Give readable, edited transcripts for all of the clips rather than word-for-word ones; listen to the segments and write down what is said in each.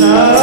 Hare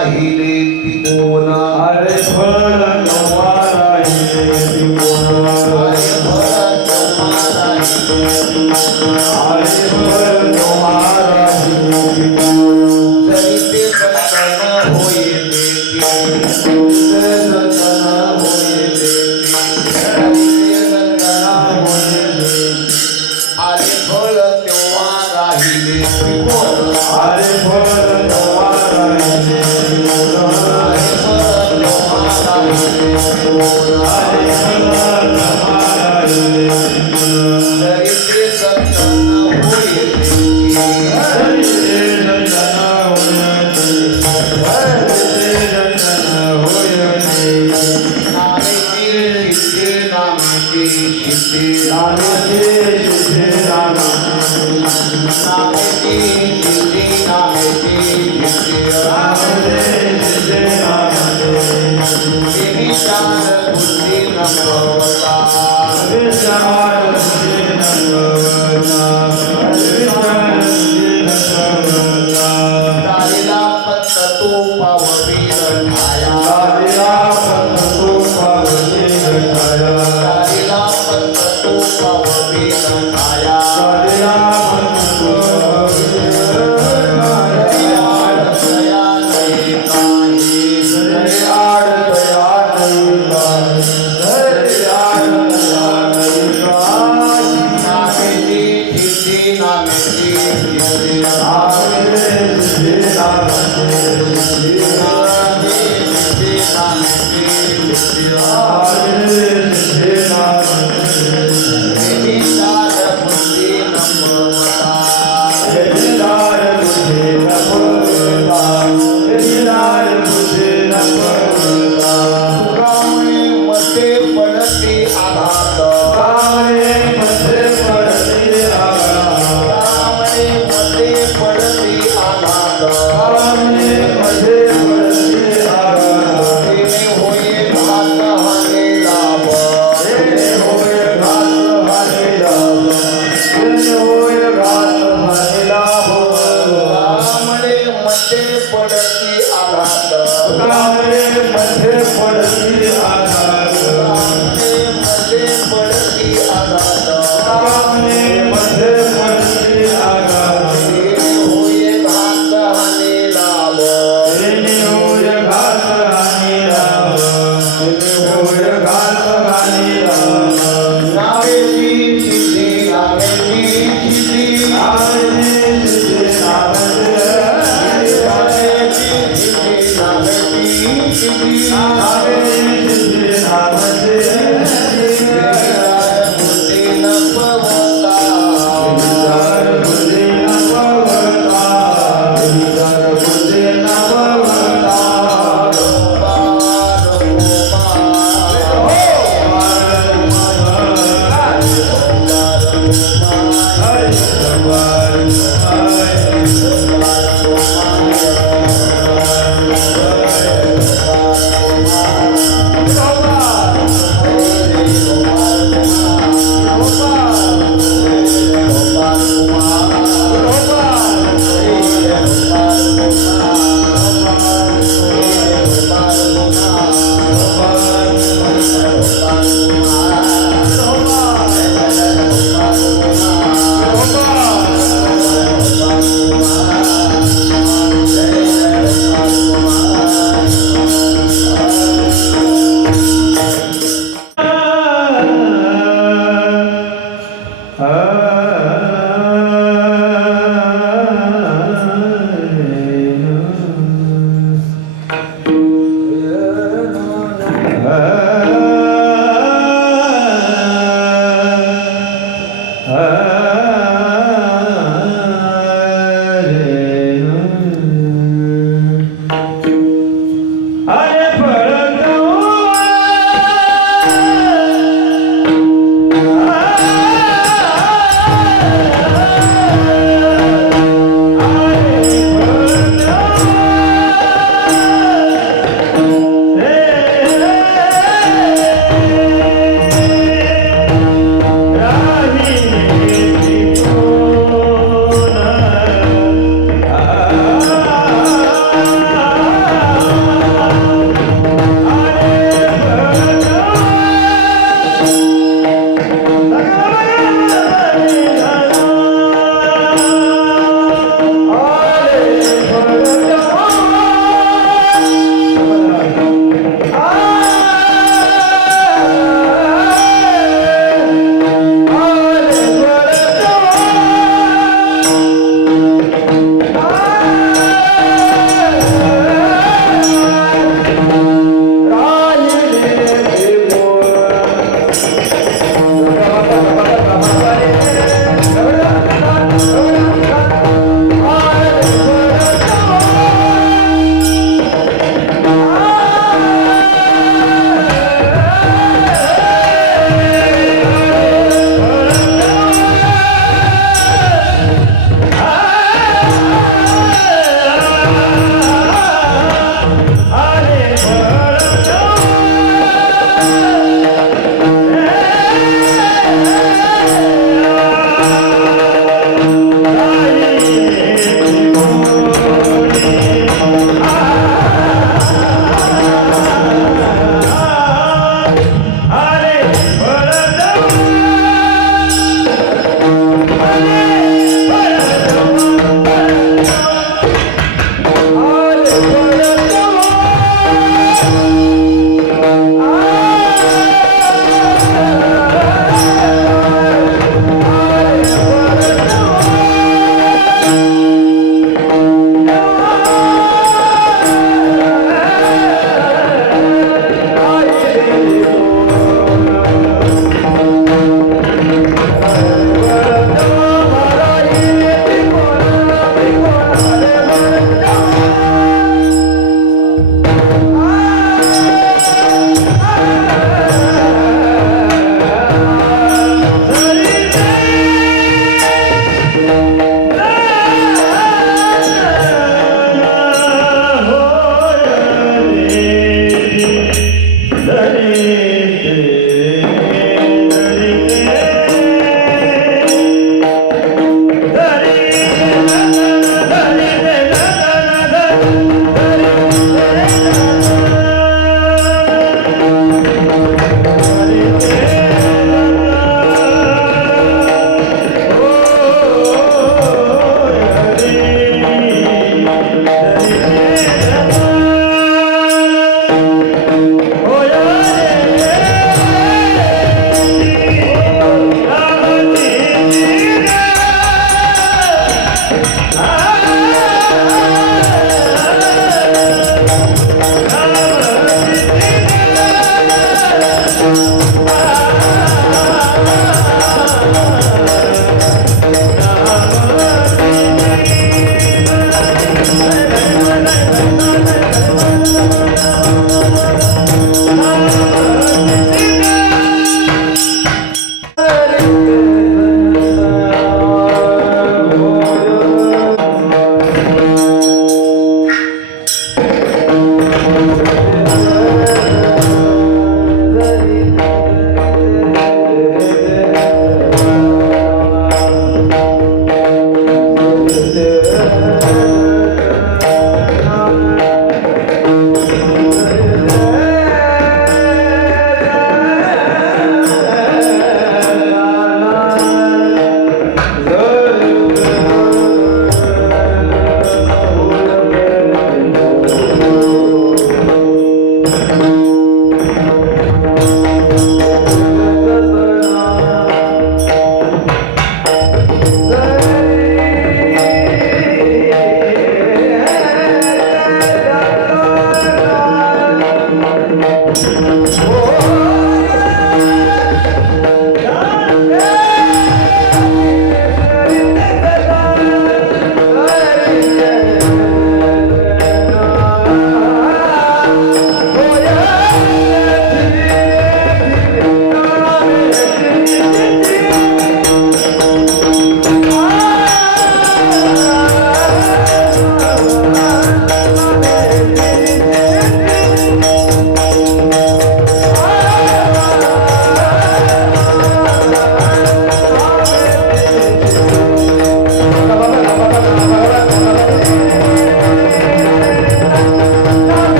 राहिले तिकोना अरे फळ केव्हा राहिले तिकोना अरे फळ केव्हा राहिले अरे फळ केव्हा राहिले तिकोना जरी ते जतन होईल अरे फळ तेव्हा राहिले तिकोना अरे फळ केव्हा राहिले तिकोना अरे फळ तेव्हा राहिले तिकोना अरे फळ केव्हा राहिले तिकोना जरी ते जतन होईल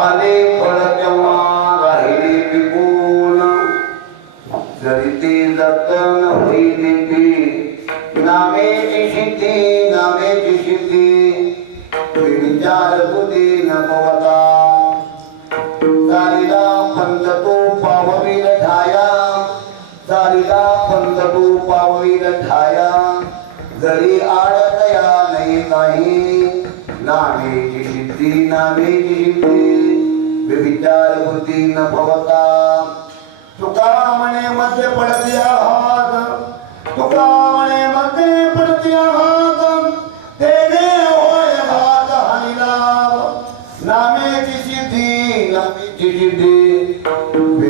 आले फळ तेव्हा राहिले पिकून जरी ते जतन होईल ती नामेची सिद्धी विचार बुद्धी नमवता चालीला पंत तो पाववील ठाया चालीला पंत तो पाववील ठाया जरी आडतया नाही काही नामेची सिद्धी विचार बुद्धी न भवता तुका म्हणे मध्ये पडती आहात तुका म्हणे मध्ये पडती आहात तेने होय घात हानी लाभ नामेची सिद्धी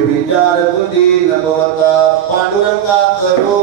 विचार बुद्धी न भवता पांडुरंगा करो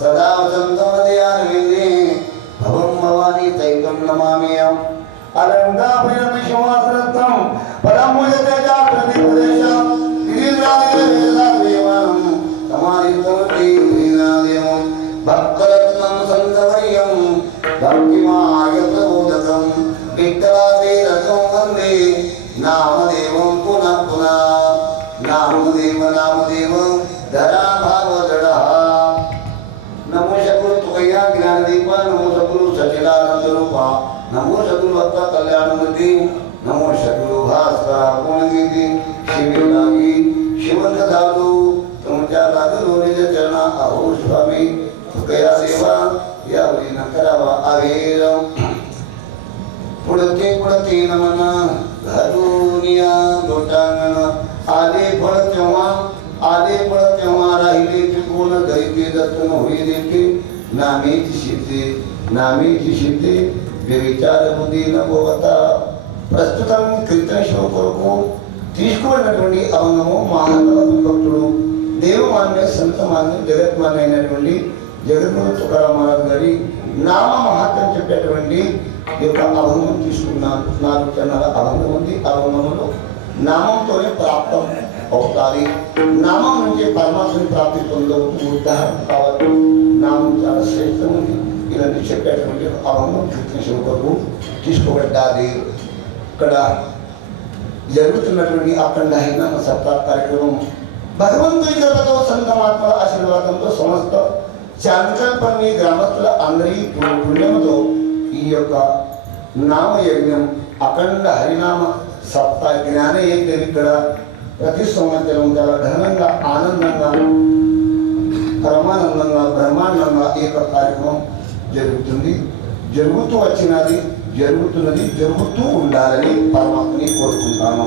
सदा वसंतं दयानिधे भवं भवानी दैवं नमाम्यहम् अलङ्काभिरमिश्वासरत्नं परमोजतेजा प्रतिपदेशं गिरिराजवेदादेवं समानितमति गिरिनादेवं भक्तरत्नं सन्तवर्यं भक्तिमार्गप्रबोधकं विठ्ठलादेरतं वन्दे नामदेवं पुनः पुनः नामदेव धरा भावदडः नमो सद्गुरु तुकय्या ज्ञानदीपा नमो सद्गुरु सच्चिदानंद रूपा नमो सद्गुरु भक्त कल्याणमूर्ती नमो सद्गुरु भास्करा कोणगीती शिवलागी शिवंत दादू तुमच्या दादू निज चरणा आहो स्वामी तुकय्या सेवा यावेळी करावा अवेरम पुढते पुढते नमन घरून या लोटांगण आले फळ तेव्हा राहिले पिकून दैते दत्तन होई देते नामेची सिद्धे व्यविचार बुद्धी न పోవతా ప్రస్తుతం కీర్తన శ్లోకకు తీసుకున్నటువంటి అవంగము మహానుభావుడు భక్తుడు దేవమాన్య సంతమాన్య జగత్మాన్య అయినటువంటి జగద్గురు తుకారాం మహారాజ్ గారి నామ మహాత్మ్యం చెప్పేటువంటి ఈ యొక్క అభంగం తీసుకున్నాను. 4 చరణాల అభంగం ఉంది. అభంగంలో నామంతోనే ప్రాప్తం అవుతాది. నామం నుంచి పరమాత్మని ప్రాప్తి పొందవచ్చు, ఉద్ధారణ కావాలి. నామం చాలా శ్రేష్టం ఉంది. ఇలాంటి చెప్పేటువంటి అభంగం కీర్తన శ్లోకకు తీసుకోబడ్డాది. ఇక్కడ జరుగుతున్నటువంటి అఖండ హరినామ సప్తాహ కార్యక్రమం భగవంతుని కృపతో సంతమాత్మల ఆశీర్వాదంతో సమస్త శాంతికల్పని గ్రామస్తుల అందరి పుణ్యముతో ఈ యొక్క నామయజ్ఞం అఖండ హరినామ సప్తాహ జ్ఞాన యజ్ఞం ఇక్కడ ప్రతి సంవత్సరం చాలా ఘనంగా ఆనందంగా పరమానందంగా బ్రహ్మాండంగా ఈ యొక్క కార్యక్రమం జరుగుతుంది. జరుగుతూ వచ్చినది, జరుగుతున్నది, జరుగుతూ ఉండాలని పరమాత్మని కోరుకుంటాను.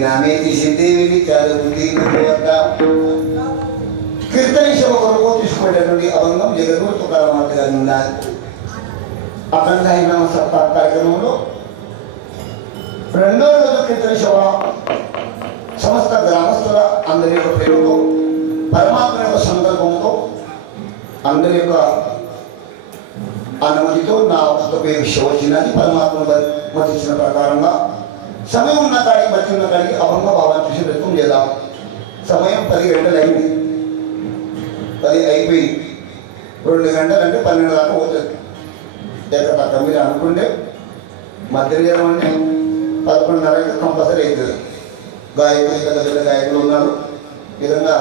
नामेची सिद्धि विचार बुद्धि कीर्तन శివకొరకు తీసుకునేటువంటి అభంగం జగద్గురు తుకారాం గారు ఉన్నారు. అఖండ హరినామ సప్తాహ కార్యక్రమంలో రెండో రోజు కీర్తన శివ సమస్త గ్రామస్తుల అందరి యొక్క ప్రేమతో పరమాత్మ యొక్క సంకల్పంతో అందరి యొక్క అనుమతితో నా పుస్తకం శివ వచ్చినది పరమాత్మ మతించిన ప్రకారంగా సమయం ఉన్న కాడికి బతి ఉన్న కాడికి అభంగ భావాన్ని చూసి ప్రయత్నం చేద్దాం. సమయం 10 గంటలు అయింది, 10 అయిపోయి 2 గంటలు అంటే 12 దాకా పోతుంది. ఎక్కడ మీరు అనుకుంటే మధ్యాహ్నం అంటే 11:30 కంపల్సరీ అవుతుంది. గాయకులు పెద్ద గాయకులు ఉన్నారు. ఈ విధంగా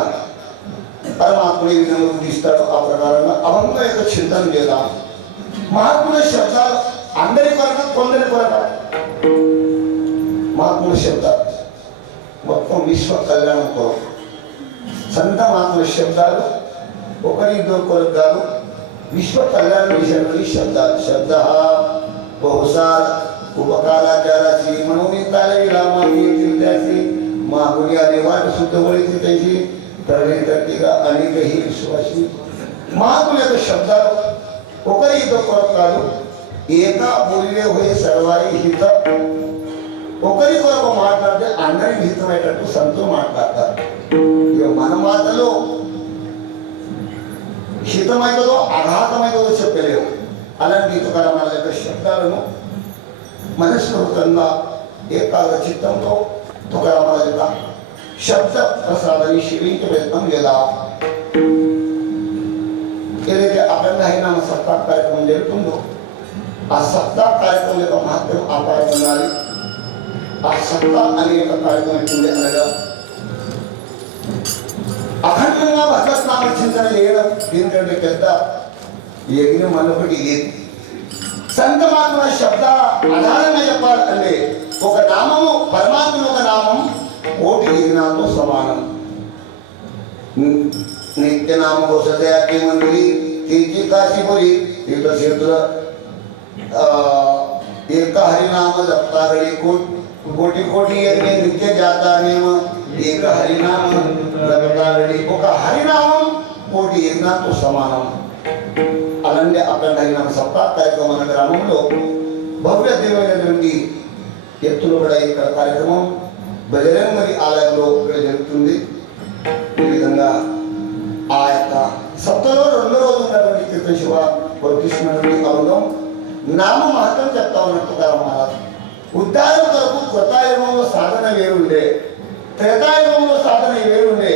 పరమాత్ముడు ఈ విధంగా ఉద్దిస్తాడు. ఆ ప్రకారంగా అభంగ యొక్క చింతన చేద్దాం. మహాత్ముల శబ్దాలు అందరి కొరక కొందరి కొరక. మహాత్ముల శబ్దాలు మొత్తం విశ్వ కళ్యాణం కొరకు. సంత మహాత్ముల శబ్దాలు ఒకరి ఇద్దరు కొరకు కాదు, విశ్వ కళ్యాణ విషయంలో శబ్దాలు. శబ్ద బహుసార ఉపకారాచారాచి మనోనితాల విరామాసి మా గుణ్యాన్ని వాటి శుద్ధపడి తెచ్చి ప్రవేశగా అనేక హీ విశ్వాసి. మహాత్ముల యొక్క శబ్దాలు ఒకరి ఇద్దరు కొరకు కాదు, ఏకా బోలివే హోయే సర్వాయి హిత. ఒకరి కొరకు మాట్లాడితే అందరికి హితమయ్యేటట్టు సంతులు మాట్లాడతారు. ఇక మన మాటలో హితమైతుందో అఘాతమైతుందో చెప్పలేవు. అలాంటి హితకరమైన యొక్క శబ్దాలను మనస్ఫూర్తంగా ఏకాగ్ర చిత్తంతో తుకరమైన యొక్క శబ్ద ప్రసాదాన్ని శివించే ప్రయత్నం లేదా. ఏదైతే అఖండ హరినామ సప్తాహ కార్యక్రమం జరుగుతుందో ఆ సప్తాహ కార్యక్రమం యొక్క మహత్వం ఆపారం ఉండాలి. ఆ సప్తాహ అనే యొక్క కార్యక్రమం ఎట్లుంది అనగా అఖండంగా భగవత్నామ చింతన చేయడం. దీనికంటే పెద్ద యజ్ఞ మనొకటి లేదు. సంతమాత్మ శబ్ద ఆధారంగా చెప్పాలంటే ఒక నామము పరమాత్మ ఒక నామం కోటి యజ్ఞాలతో సమానం. నిత్యనామ ఔషధయాకి మందిరి తీర్చి కాశీపురి తీర్థక్షేత్ర एक हरिनाम जपता घड़ी कोटि कोटि यज्ञ नित्य जाता नेम एक हरिनाम जपता घड़ी ఒక హరినామం కోటి యజ్ఞాలతో సమానం. అలాంటి అఖండ హరినామ సప్తాహ కార్యక్రమం అనే గ్రామంలో భవ్య దివ్యమైనటువంటి ఎత్తులో కూడా ఇక్కడ కార్యక్రమం బజరంగరి ఆలయంలో జరుగుతుంది. ఈ విధంగా ఆ యొక్క సప్తలో 2వ రోజు ఉన్నటువంటి కీర్తన శివ వర్తిస్తున్నటువంటి అరుణం నామ మహత్వం చెప్తా ఉన్నట్టుగా మహారాజు. ఉద్ధారం కొరకు కృతాయుగంలో సాధన వేరుండే, త్రేతాయుగంలో సాధన వేరుండే,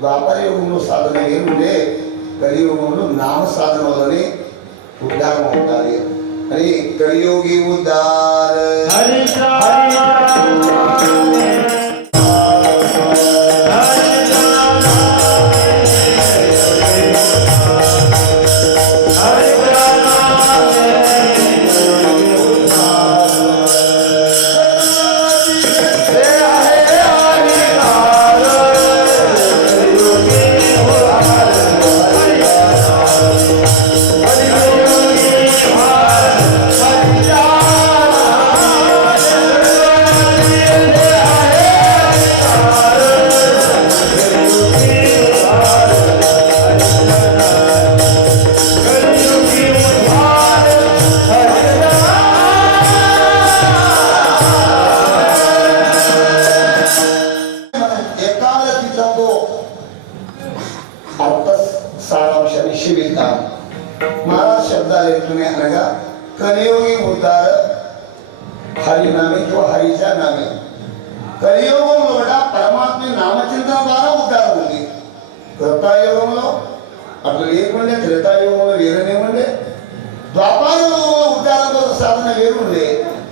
ద్వాపర యుగంలో సాధన వేరుండే, కలియుగంలో నామ సాధన వల్లనే ఉద్ధారం అవుతారు అని కలియోగి ఉద్ధార సారాంశాన్ని శివిస్తాం. మహారాజ్ శబ్దాలు ఎట్లున్నాయి అనగా కలియోగి ఉద్ధార హరినామే కింవ హరిజా నామే. కలియుగంలో కూడా పరమాత్మ నామచింతన ద్వారా ఉద్ధారం ఉంది. కృతాయుగంలో అట్లా లేకుండే, త్రేతాయుగంలో వేరేనే ఉండే, ద్వాపారయుగంలో ఉద్ధారం కోసం సాధన వేరుండే.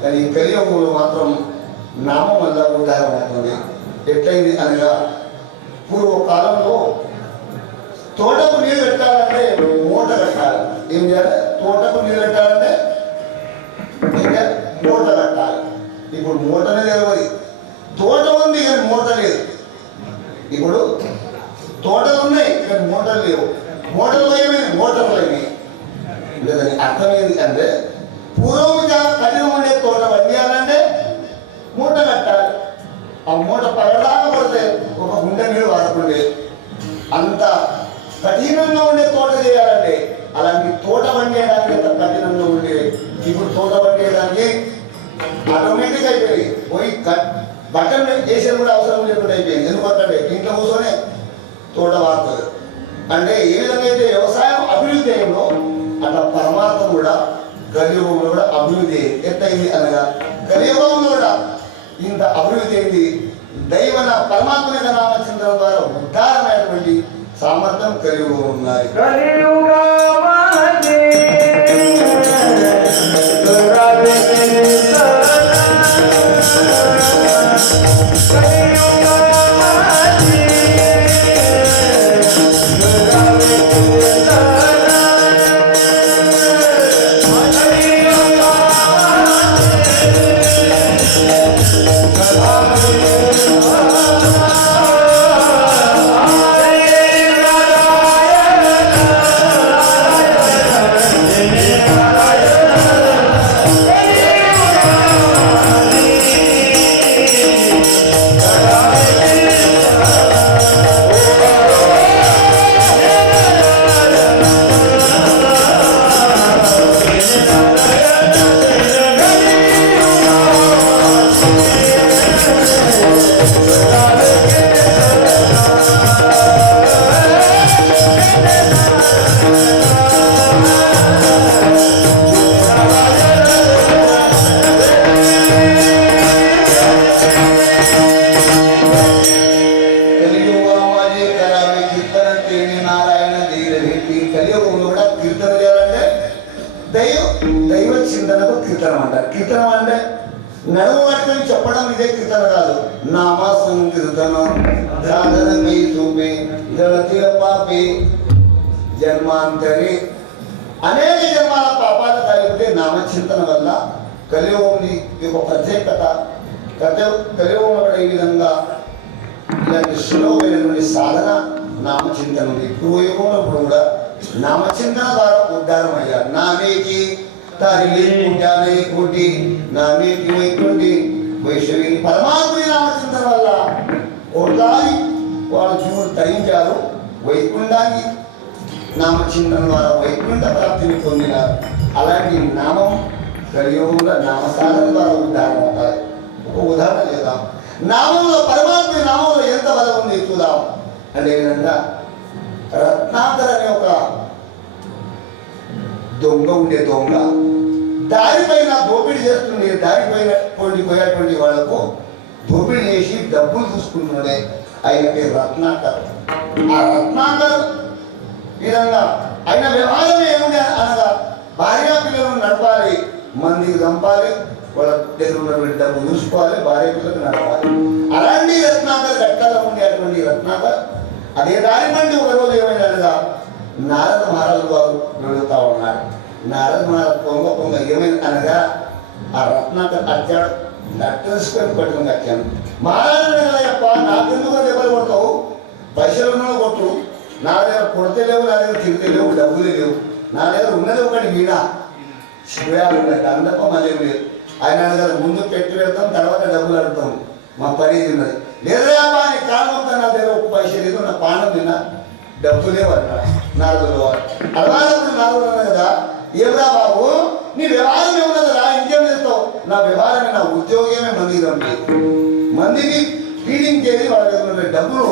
కానీ కలియుగంలో మాత్రం నామం వల్ల ఉద్ధారం అవుతుంది. ఎట్లయింది అనగా పూర్వకాలంలో తోటకు నీళ్ళు పెట్టాలంటే మూట కట్టాలి. ఏం చేయాలి? తోటకు నీళ్ళు పెట్టాలంటే మూట కట్టాలి. ఇప్పుడు మూటనే తెలియదు. తోట ఉంది కానీ మూట లేదు. ఇప్పుడు తోటలు ఉన్నాయి కానీ మూటలు లేవు. మూటలు అయినాయి, మోటార్లు అయినాయి. లేదని అర్థం ఏంటి అంటే పూర్వం కఠినం ఉండే తోట పండియాలంటే మూట కట్టాలి. ఆ మూట పగలాగా పడితే ఒక గుండె నీళ్ళు వాడకుండే. అంత కఠినంగా ఉండే తోట చేయాలంటే అలాంటి తోట పండియడానికి ఎంత కఠినంగా ఉండే. ఇప్పుడు తోట పండియడానికి ఆటోమేటిక్ అయిపోయింది. పోయి బట్టలు వేసేది కూడా అవసరం లేకుండా అయిపోయింది. ఎందుకంటే ఇంట్లో కూర్చొని తోట వాడుతుంది. అంటే ఏ విధంగా అయితే వ్యవసాయం అభివృద్ధి అయిందో అట్లా పరమాత్మ కూడా కలియుగంలో కూడా అభివృద్ధి ఎత్తైంది అనగా కలియుగంలో కూడా ఇంత అభివృద్ధి అయింది. దైవన పరమాత్మ యొక్క నామచింతన ద్వారా ఉద్ధారమైనటువంటి సామర్థ్యం కలిగి ఉన్నాయి. దైవ చింతనకు కీర్తనం అంటారు. కీర్తనం అంటే నడుము పట్టుకొని చెప్పడం ఇదే కీర్తన కాదు. నామ సంకీర్తనం జాగరమై చూపే జగతిల పాపి జన్మాంతరి అనేక జన్మాల పాపాలు కలిగితే నామచింతన వల్ల కలియుగంని ఒక ప్రత్యేకత. కలియుగంలో కూడా ఈ విధంగా ఇలాంటి సులభమైనటువంటి సాధన నామచింతన ఉంది. పూర్వయుగంలో కూడా నామచింతన ద్వారా ఉద్ధారం అయ్యారు. నామేకి తారిలి పుట్టానే కోటి నామేకి వైకుంఠి వైష్ణవి పరమాత్మ నామచింతన వల్ల ఒకసారి వాళ్ళ జీవులు తరించారు. వైకుంఠాన్ని నామచింతన ద్వారా వైకుంఠ ప్రాప్తిని పొందినారు. అలాంటి నామం కలియుగంలో నామసాధన ద్వారా ఉద్ధారం అవుతారు. ఒక ఉదాహరణ చేద్దాం. నామంలో పరమాత్మ నామంలో ఎంత బలం ఉంది చూద్దాం. అంటే విధంగా రత్నాకర్ అనే ఒక దొంగ ఉండే దొంగ దారిపైన దోపిడీ చేస్తుండే. దారిపైన పోయేటువంటి వాళ్ళకు దోపిడీ చేసి డబ్బులు చూసుకుంటుండే. ఆయన పేరు రత్నాకర్. ఆ రత్నాకర్ విధంగా ఆయన వ్యవహారం ఏముంది అనగా భార్య పిల్లలను నడపాలి, మందికి చంపాలి, వాళ్ళ దగ్గర ఉన్నటువంటి డబ్బు చూసుకోవాలి, భార్య పిల్లలకు నడపాలి. అలాంటి రత్నాకర్ గట్టాలో ఉండేటువంటి రత్నాకర్ అదే దారి పండి ఒకరోజు ఏమైనా నారద మహారాజు వారు వెళుతూ ఉన్నారు. నారద మహారాజు పొంగ ఏమైంది అనగా ఆ రత్నాకర్ వచ్చాడు. నట్టుకొని పట్టుకుని వచ్చాను. మహారాజు కదయ్యప్ప, నాకెందుకు దెబ్బలు కొడతావు? పైసలు ఉన్నావు కొట్టు, నా దగ్గర కొడితే లేవు, నా దగ్గర తిరిగితే లేవు, డబ్బులు లేవు, నా దగ్గర ఉన్నది ఒకటి వీణా శివయాలు ఉన్నాయి, దాని తప్ప మళ్ళీ లేదు. ఆయన దగ్గర ముందు పెట్టి వెళ్తాం, తర్వాత డబ్బులు అడుగుతాం, మా పని ఉన్నది. లేదా నీ కారణం నా దగ్గర ఒక పైసలు లేదు, నా పానం తిన్నా, డబ్బు లేవు అన్నాడు నారదులు వారు. అలవాటు నారదులు అన్నా కదా, ఏమరా బాబు నీ వ్యవహారం ఏమున్నదిరా, ఇంకేం చేస్తావు? నా వ్యవహారమే, నా ఉద్యోగమే మందికి పంపేది, మందికి పీడించేది, వాళ్ళ దగ్గర ఉన్న డబ్బులు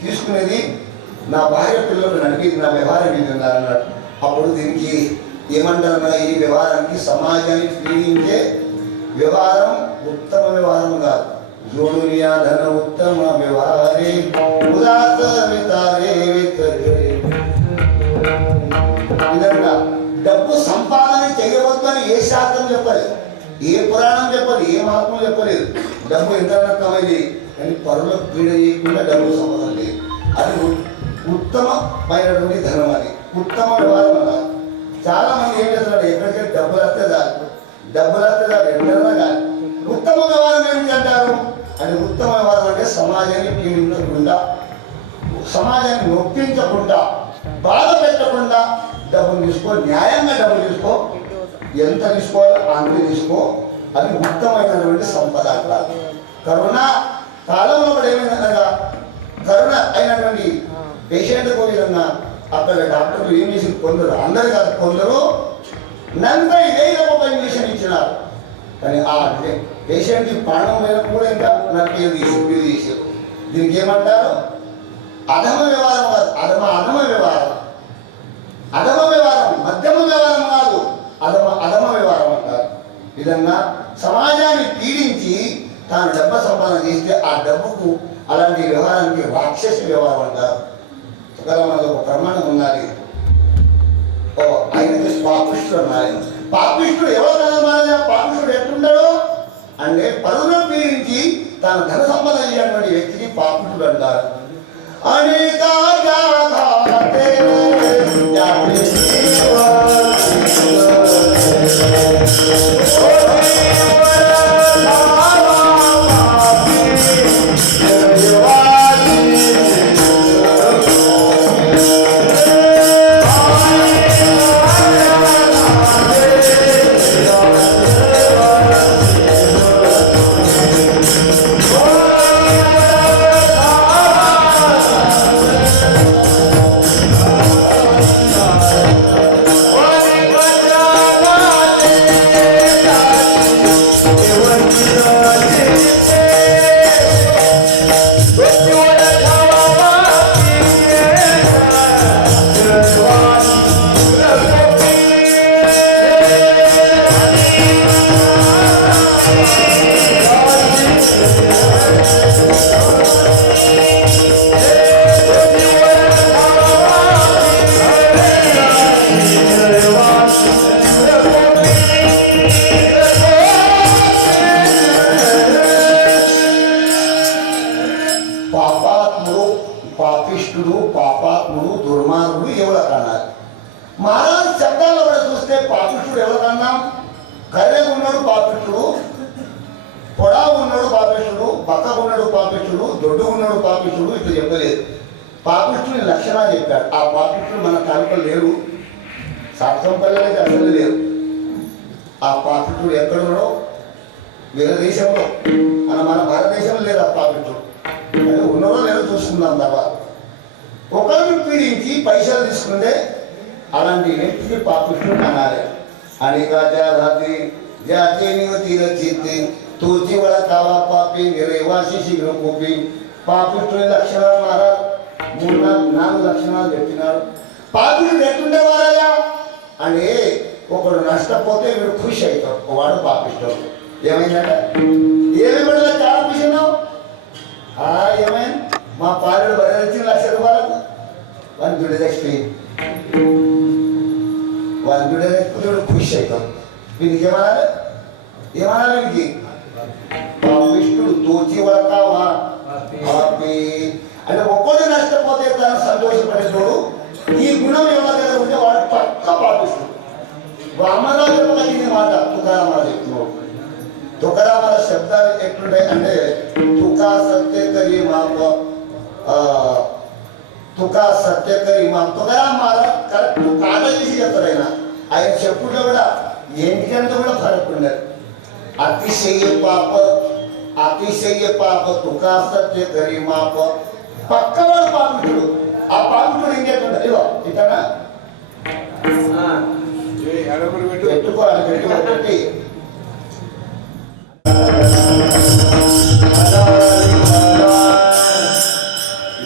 తీసుకునేది, నా భార్య పిల్లలు నడిపేది, నా వ్యవహారం ఇది అన్నాడు. అప్పుడు దీనికి ఏమంటారు? ఈ వ్యవహారానికి సమాజానికి పీడించే వ్యవహారం ఉత్తమ వ్యవహారం కాదు. జోడునియా ధన ఉత్తమ వ్యవహారే ఉదాత వితారే విధంగా డబ్బు సంపాదన చేయవద్దు అని ఏ శాస్త్రం చెప్పలేదు, ఏ పురాణం చెప్పలేదు, ఏ మహాత్మ చెప్పలేదు. డబ్బు ఎంత రకమైంది కానీ పరులకు పీడ చేయకుండా డబ్బు సంపాదన లేదు. అది ఉత్తమమైనటువంటి ధనం, అది ఉత్తమ వ్యవహారం అన్నారు. చాలా మంది ఏం చేస్తున్నారు, ఎక్కడికైతే డబ్బులు వస్తే చాలు, డబ్బులు వస్తే చాలు, ఎక్కడైనా కాదు. ఉత్తమ వ్యవహారం ఏమిటి అంటారు అంటే, ఉత్తమ వ్యవహారం అంటే సమాజాన్ని పీడించకుండా, సమాజాన్ని నొప్పించకుండా, బాధ పెట్టకుండా డబ్బులు తీసుకో, న్యాయంగా డబ్బులు తీసుకో, ఎంత తీసుకోవాలో అంతే తీసుకో, అది ఉత్తమమైనటువంటి సంపద అంటారు. కరోనా కాలంలో కూడా ఏమైందనగా కరుణ అయినటువంటి పేషెంట్కు విధంగా అక్కడ డాక్టర్లు ఏం చేసి కొందరు, అందరు కాదు కొందరు 40,000 ఇంజక్షన్ ఇచ్చినారు. కానీ ఆ పేషెంట్కి ప్రాణం పోయిన కూడా ఇంకా 40,000 తీసారు. దీనికి ఏమంటారు? అధమ వ్యవహారం కాదు, అధమ వ్యవహారం, అధమ వ్యవహారం, మధ్యమ వ్యవహారం కాదు, అధమ వ్యవహారం అంటారు. విధంగా సమాజాన్ని పీడించి తాను డబ్బు మనలో ఒక ప్రమాణం ఉన్నది. ఓ ఆయనకి పాపిష్టుడు అన్నారు. పాపిష్టుడు ఎవరు కనమాలి? పాపిష్టుడు ఎట్లుంటాడు అంటే పరువులను పీడించి తన ధన సంపద అయినటువంటి వ్యక్తికి పాపిష్టుడు అంటారు. అనేక జాగాతే జాతి పాపిష్టుడు, పాపాత్ముడు, దుర్మార్గుడు ఎవరికన్నారు? మహారాజు శబ్దాల్లో కూడా చూస్తే పాపిష్టుడు ఎవరికన్నా? కర్రెగా ఉన్నాడు పాపిష్టుడు, పొడా ఉన్నాడు పాపిష్టుడు, పక్కకు ఉన్నాడు పాపిష్టుడు, దొడ్డు ఉన్నాడు పాపిష్టుడు. ఇట్లా చెప్పలేదు. పాపిష్టుని లక్షణాలు చెప్పాడు. ఆ పాపిష్టుడు మన తాలూకాలు లేరు, శాస్త్రం పల్లెలైతే అసలు లేరు. ఆ పాపిష్టుడు ఎక్కడున్నాడో వేరే దేశంలో, మన భారతదేశంలో లేదు ఆ పాపిష్టుడు. అంటే ఉన్నదో లేదో చూసుకుందాం. తర్వాత ఒకరిని పీడించి పైసలు తీసుకుంటే అలాంటి వ్యక్తికి పాపిష్టుడు అనాలి. అనేక జాతి జాతి తీరచిత్తి తూచి వాళ్ళ కావా పాపి నిరేవాసి శిఖరం కూపి. పాపిష్టుని లక్షణాలు మారా 3-4 లక్షణాలు చెప్పినాడు. పాపిష్టుడు ఎట్టుండేవారయ్యా అని ఒకడు నష్టపోతే వీడు ఖుషి అవుతాడు, వాడు పాపిష్టుడు. ఏమైందట? ఏమి పడలే చాలా ఖుషి ఉన్నావు. ఏమైంది? మా పాలెడు బరి వచ్చిన ₹1,00,000 వాళ్ళు దుడిదక్షి వాళ్ళు దుడిదక్షుడు ఖుషి అవుతాం. వీనికి ఏమనాలి? ఏమనాలి వీనికి? పాపిష్టుడు తోచి వడతావా పాపి అంటే ఒక్కడు నష్టపోతే తను సంతోషపడేటోడు. ఈ గుణం ఎవరి దగ్గర ఉంటే వాడు పక్క పాపిస్తుడు. రామరాజు కలిగిన మాట తుకారామరాజు చెప్తున్నాడు. తుకారామరాజు శబ్దాలు ఎట్లుంటాయి అంటే తుకా సత్యకరి మాప తుకా సత్యకరి మా తుకారాం మహారాజ్ కరెక్ట్ కాదా చేసి చెప్తాడు. ఆయన చెప్పుట్లో కూడా ఏంటికంటే కూడా ఫరక్ ఉండదు. అతిశయ పాప తుకా సత్యకరి మాప పక్కవాడు పాపితుడు. ఆ పాపితుడు ఇంకేంటుంటాడు ఇదో ఇతనా పెట్టుకోవాలి పెట్టి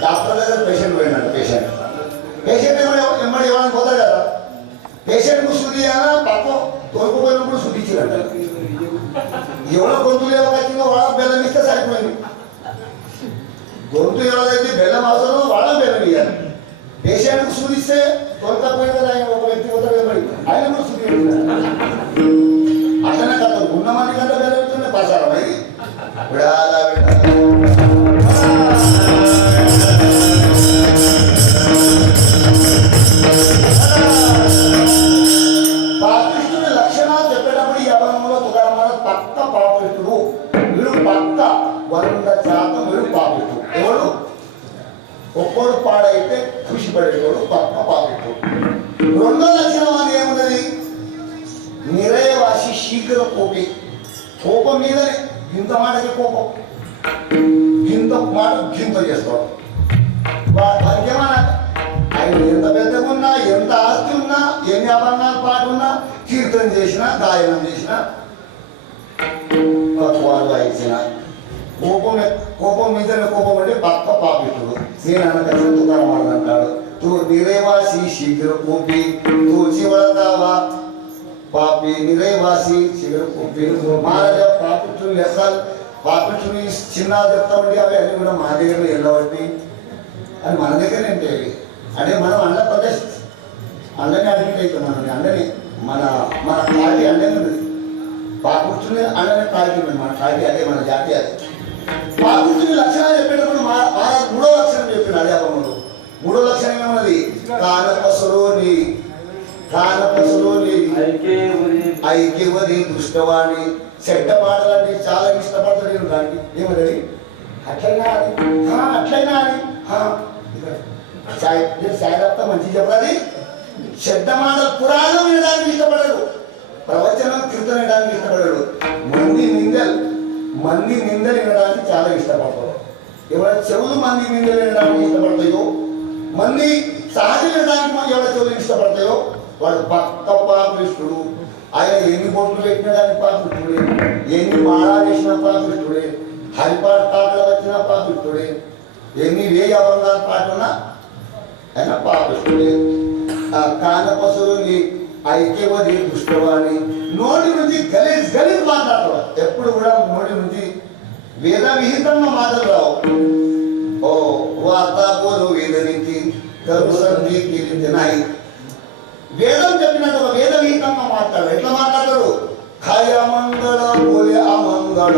డాక్టర్ దగ్గర పేషెంట్ పోయినాడు. పేషెంట్ ఎమ్మడి ఇవ్వాలని పోతాడు కదా. పేషెంట్కు శుద్ధి అయినా పక్క తోలుకుపోయినప్పుడు శుద్ధి ఇచ్చినట్ట. ఎవరో గొంతు లేవకొచ్చిందో వాళ్ళ బెల్లం ఇస్తే సరిపోయింది. గొంతు ఎవరైతే బెల్లం అవసరమో వాళ్ళ బెల్లం ఇవ్వాలి. పేషెంట్కు శుద్ధిస్తే తోలుకపోయిన కదా ఆయన ఒక వ్యక్తి పోతాడు కనబడి ఆయన కూడా శుద్ధి అట్లనే కదా ఉన్నమంది కంటే బెల్లం ఇస్తుంటే ప్రసారం అది విడాలా పాపిష్టుడి లక్షణాలు చెప్పేటప్పుడు ఈ అభంగంలో తుకారాం పక్క పాపిష్టుడు. వీడు పక్క 100% వీడు పాపిష్టుడు. ఎవడు? ఒక్కోడు పాడైతే ఖుషి పడేటోడు పక్క పాపిష్టుడు. రెండో లక్షణం అని ఏమున్నది? నిరయవాసి శీఘ్ర కోపి. కోపం మీదనే గింత మాటకి కోపం, గింత మాట గింత చేస్తాడు. వారికి ఏమన్నా ఆయన ఎంత పెద్దగా ఉన్నా, ఎంత ఆస్తి ఉన్నా, ఎన్ని అభంగాలు పాటున్నా, కీర్తన చేసినా, గాయనం చేసినా, పక్వాలు వాయించిన కోపం మీదనే కోపం అంటే పక్క పాపితుడు. నేను అనకన్నా తుకారాం అంటాడు. తూ నిరేవాసి శీఘ్ర కోపి తూచి వడతావా పాపి నిరేవాసి శీఘ్ర కోపి. మహారాజా పాపితులు లెక్కలు పాపితులు చిన్న చెప్తామండి అవి అన్ని కూడా మా దగ్గర వెళ్ళబట్టి అని మన దగ్గర ఏంటి అంటే మనం అండ ప్రదేశ్ అండనే అడ్మిట్ అవుతాం మనం అండనే మన మన క్లారిటీ అండనే ఉంది పాకుర్చుని అండనే క్లారిటీ ఉంది మన క్లారిటీ అదే మన జాతి అదే పాకుర్చుని లక్షణాలు చెప్పేటప్పుడు మూడో లక్షణం చెప్పిన అదే అమ్మడు మూడో లక్షణం ఏమన్నది కానపసులోని ఐక్యవరి దృష్టవాణి చెడ్డ మాటలంటే చాలా ఇష్టపడతాడు దానికి ఏమన్నది అట్లయినా అని అట్లయినా అని సాయిదత్త మంచి చెప్పాలి చెడ్డ మాటలు పురాణం వినడానికి ఇష్టపడడు ప్రవచనం కీర్తన వినడానికి ఇష్టపడడు మంది నిందలు వినడానికి చాలా ఇష్టపడతాడు ఎవరి చెవులు మంది నిందలు వినడానికి ఇష్టపడతాయో మంది సహజం వినడానికి ఎవరి చెవులు ఇష్టపడతాయో వాడు పక్క పాపిష్టుడు ఆయన ఎన్ని బొట్లు పెట్టిన దానికి పాపిష్టుడే ఎన్ని మాడా వేసిన పాపిష్టుడే హరిపాటు పాటలు వచ్చిన పాపిష్టుడే ఎన్ని వేయి అవంగాల పాటలున్నా ఆయన పాపిష్టుడే కానపసుని ఐక్యవది దుష్టవాణి నోటి నుంచి గలీజ్ మాట్లాడతాడు ఎప్పుడు కూడా నోటి నుంచి వేద విహితంగా మాటలు రావు ఓ వాతాపోలు వేద నుంచి కరుసంధి కీర్తినాయి వేదం చెప్పినట్టు ఒక వేద విహితంగా మాట్లాడు ఎట్లా మాట్లాడతాడు ఖాయమంగళ పోలే అమంగళ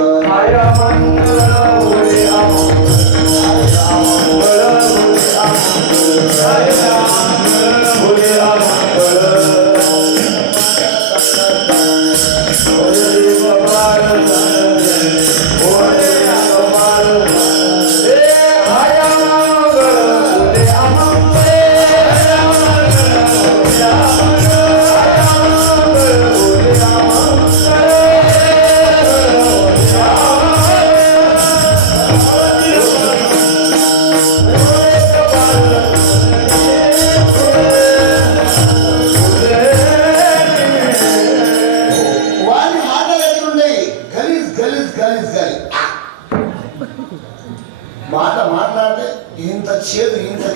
మాట్లాడితే ఇంత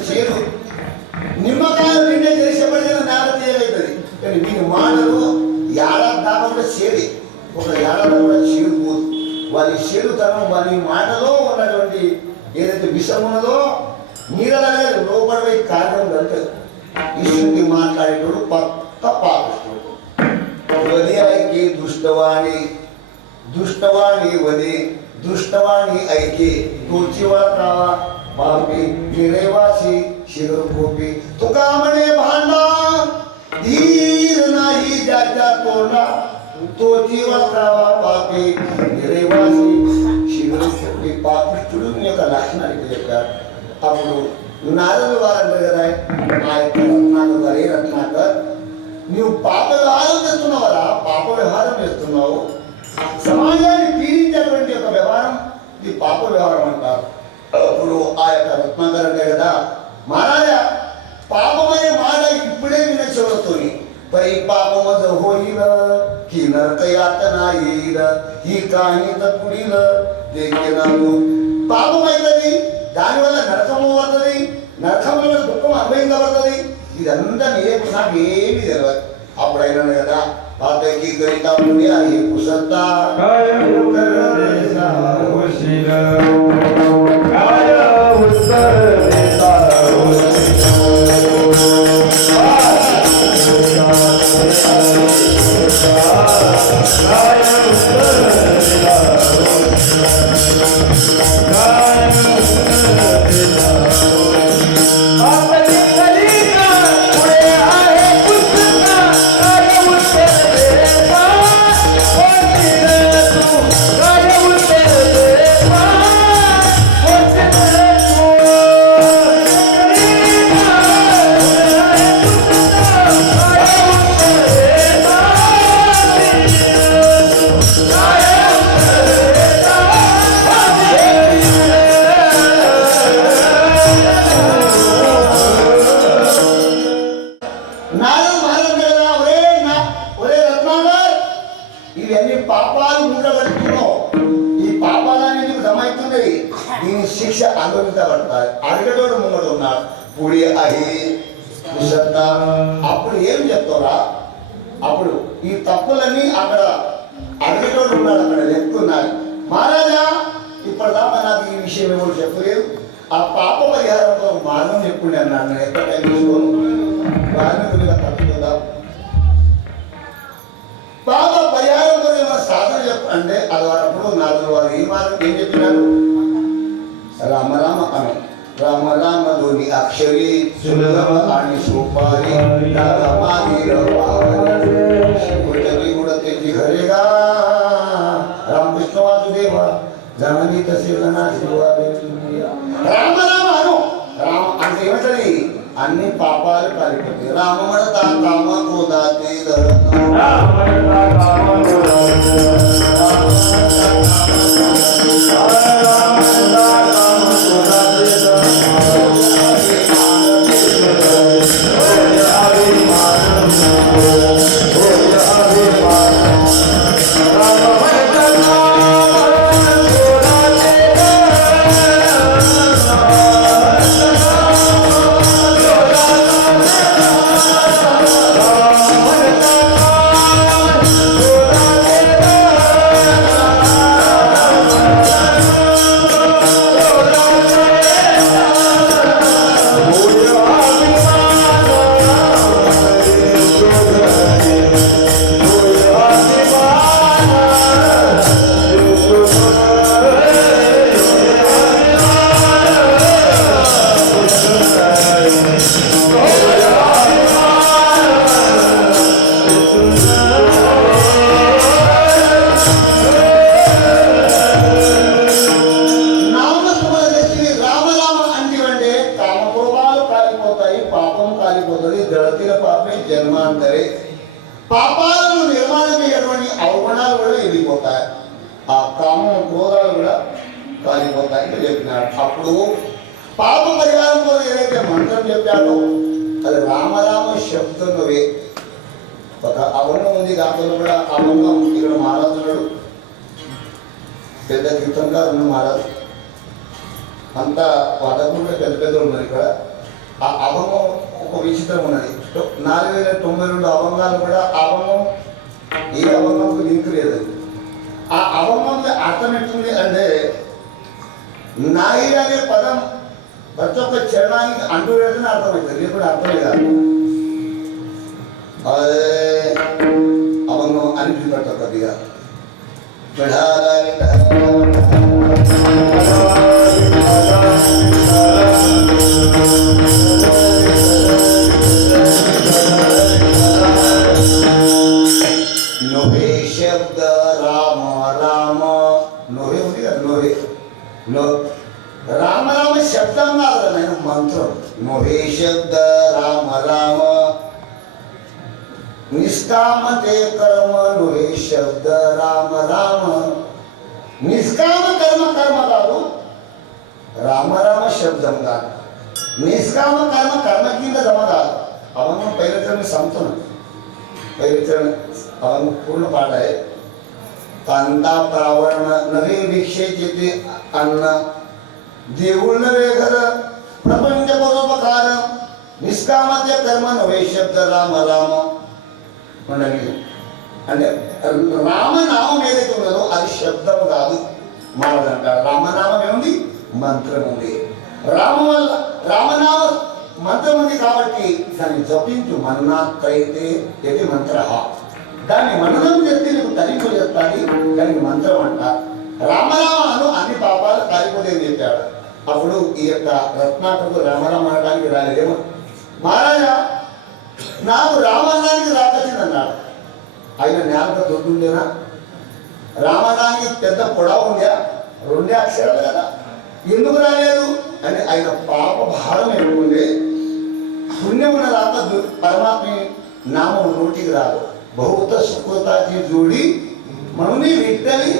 చేదు నిమ్మకాయలు నిండే చేసేపడిన నేల తీయగలుగుతుంది కానీ మీ మాటలు ఏడాది దాకా కూడా చేది ఒక ఏడాది కూడా చేదు పోదు వారి చేదుతనం వారి మాటలో ఉన్నటువంటి ఏదైతే విషం ఉన్నదో నీళ్ళనే లోపడిపోయి కారణం కలుగుతుంది ఈశ్వరుడికి మాట్లాడేటోడు పక్క పాపిస్తుడు వది దుష్టవాణి వది दृष्टवाणी ऐके तोचिवा कावा बापी गिरेवासी शिर गोपी तुका म्हणे भांडा धीर नाही ज्याच्या तोंडा तोचिवा कावा बापी गिरेवासी शिर गोपी పాపిష్టుడు యొక్క లక్షణాలు చెప్పారు అప్పుడు నారదుడు వారు అంటారు కదా ఆ యొక్క రత్నాకర్ వరే రత్నాకర్ నువ్వు పాప వ్యవహారం చేస్తున్నావరా పాప వ్యవహారం చేస్తున్నావు సమాజాన్ని పీడించేటువంటి ఒక వ్యవహారం ఇది పాప వ్యవహారం అంటారు అప్పుడు ఆ యొక్క రత్నాకర్ అంటే కదా మహారాజా పాపమనే మాట ఇప్పుడే విన్న చెవులతోని పై పాపమ జహోయిల की नरक यातना येईल ही काही తప్పుడిల దేకేనాను పాపమైనది దానివల్ల నరకము వస్తుంది నరకంలో దుఃఖం అనుభవించబడుతుంది ఇదంతా నాకేమీ తెలియదు అప్పుడైనా కదా పాతకి గణిత పుణ్య ఈ కుసంతా ఇవన్నీ పాపాలు మూడబడుతున్నావు ఈ పాపాలన్నీ నీకు జమైతున్నాయి దీని శిక్ష అనుభవించబడతాయి అడగడోడు ముంగడు ఉన్నాడు పుడి అహి కుసంత అప్పుడు ఏం చెప్తారా అప్పుడు ఈ తప్పులన్నీ అక్కడ అడగడోడు ఉన్నాడు అక్కడ లెక్కున్నాడు మహారాజా ఇప్పటిదాకా నాకు ఈ విషయం ఎవరు చెప్పలేదు ఆ పాప పరిహారంలో మార్గం చెప్పుండే అన్నాను ఎక్కడ టైం తీసుకోను వాల్మీకి మీద తప్పుతుందా పాప పరిహారంతో ఏమైనా సాధన చెప్పు అంటే అది వారప్పుడు నాలుగు వారు ఈ మార్గం ఏం చెప్పినారు రామ రామ అను రామ రామలోని అక్షరి సులభ అని సోపారి కూడా తెచ్చి హరేగా రామకృష్ణ వాసుదేవ జననీ తసేనా రామ రామ అను రామ అంటే ఏమిటది అన్ని పాపాలు కాలిపోతాయి రామమణ తా కామ క్రోధాతే జన్మాంతరే పాపాలను నిర్మాణం చేయటువంటి అవమానాలు కూడా వెళ్ళిపోతాయి ఆ కామం క్రోధాలు కూడా కాలిపోతాయి అని చెప్పినాడు అప్పుడు పాప పరిహారం కోసం ఏదైతే మంత్రం చెప్పాడో అది రామరామ శబ్దమే ఒక అవనం ఉంది దాంట్లో కూడా అవనం ఇక్కడ మహారాజున్నాడు పెద్ద కీర్తంగా ఉన్న మహారాజు అంతా పదకొండు పెద్ద పెద్దలు ఉన్నారు ఇక్కడ ఆ అభంగం ఒక విచిత్రం ఉన్నది 4092 అభంగాలు కూడా అభంగం ఏ అభంగంకు లింక్ లేదు ఆ అభంగం అర్థం ఎట్లుంది అంటే నాయి అనే పదం ప్రతి ఒక్క చరణానికి అంటూ వేస్తేనే అర్థమవుతుంది లేకపోతే అర్థమే కాదు అదే అభంగం అని చూపెడతారు కొద్దిగా नोहे शब्द राम राम नोहे ఉంది కదా నోహే నో రామ రామ శబ్దం కాదు నేను మంత్రం నోహే శబ్ద రామ రామ నిష్కామతే కర్మ నోహే శబ్ద రామ రామ నిష్కామ కర్మ కర్మ కాదు రామ రామ శబ్దం కాదు నిష్కామ కర్మ కర్మ కింద జమ కాదు అవన్నీ పైరచరణ సంతునం पवित्र पूर्ण पाठ आहे कांता प्रावरण नवे भिक्षेचे अन्न देऊळ नवे घर प्रपंच परोपकार निष्कामते कर्म नवे शब्द राम राम मंडळी అంటే రామనామం ఏదైతే ఉన్నదో అది శబ్దం కాదు మాట్లాడంటారు రామనామం ఏముంది మంత్రం ఉంది రామనామ మంత్రం ఉంది కాబట్టి దాన్ని జపించు మన్నాత్రైతే ఇది మంత్ర దాన్ని మననం చేస్తే నీకు తనిఖీ చెప్తాది దానికి మంత్రం అంట రామరామ అను అన్ని పాపాలు కాలిపోతే చెప్పాడు అప్పుడు ఈ యొక్క రత్నాకకు రామరామ అనడానికి రాలేదేమో మహారాజా నాకు రామనానికి రాకొచ్చిందన్నాడు ఆయన నేలక దొడ్డుండేనా రామనానికి పెద్ద పొడవు ఉందా 2 అక్షరాలు కదా ఎందుకు రాలేదు అని ఆయన పాప భారం ఎక్కువండి పుణ్యమున రాక పరమాత్మ నామం నోటికి రాదు బహుత సుకృతాచి జోడి మనుని విట్టని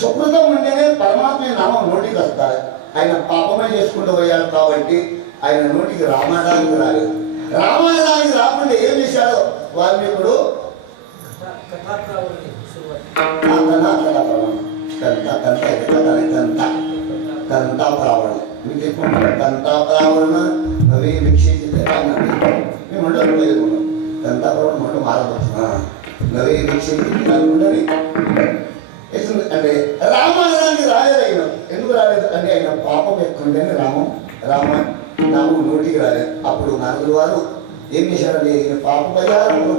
సుకృతం ఉంటేనే పరమాత్మ నామం నోటికి వస్తాయి ఆయన పాపమే చేసుకుంటూ పోయాడు కాబట్టి ఆయన నోటికి రామాయణానికి రాలేదు రామాయణానికి రాకుండా ఏం చేశాడో వాల్మీకుడు కంతా ప్రావరణ మీకు ఎక్కువ కంతా ప్రావరణ అవి వీక్షించే మేము ఉండదు కంతా ప్రావరణ మనం మారవచ్చు నవీ వీక్షించి అంటే రామాయణానికి రాలేదు అయినా ఎందుకు రాలేదు అంటే ఆయన పాపం ఎక్కువంటే రామం నోటికి రాలేదు. అప్పుడు నారదులు వారు ఏం చేశారంటే ఈయన పాప పరిహారంలో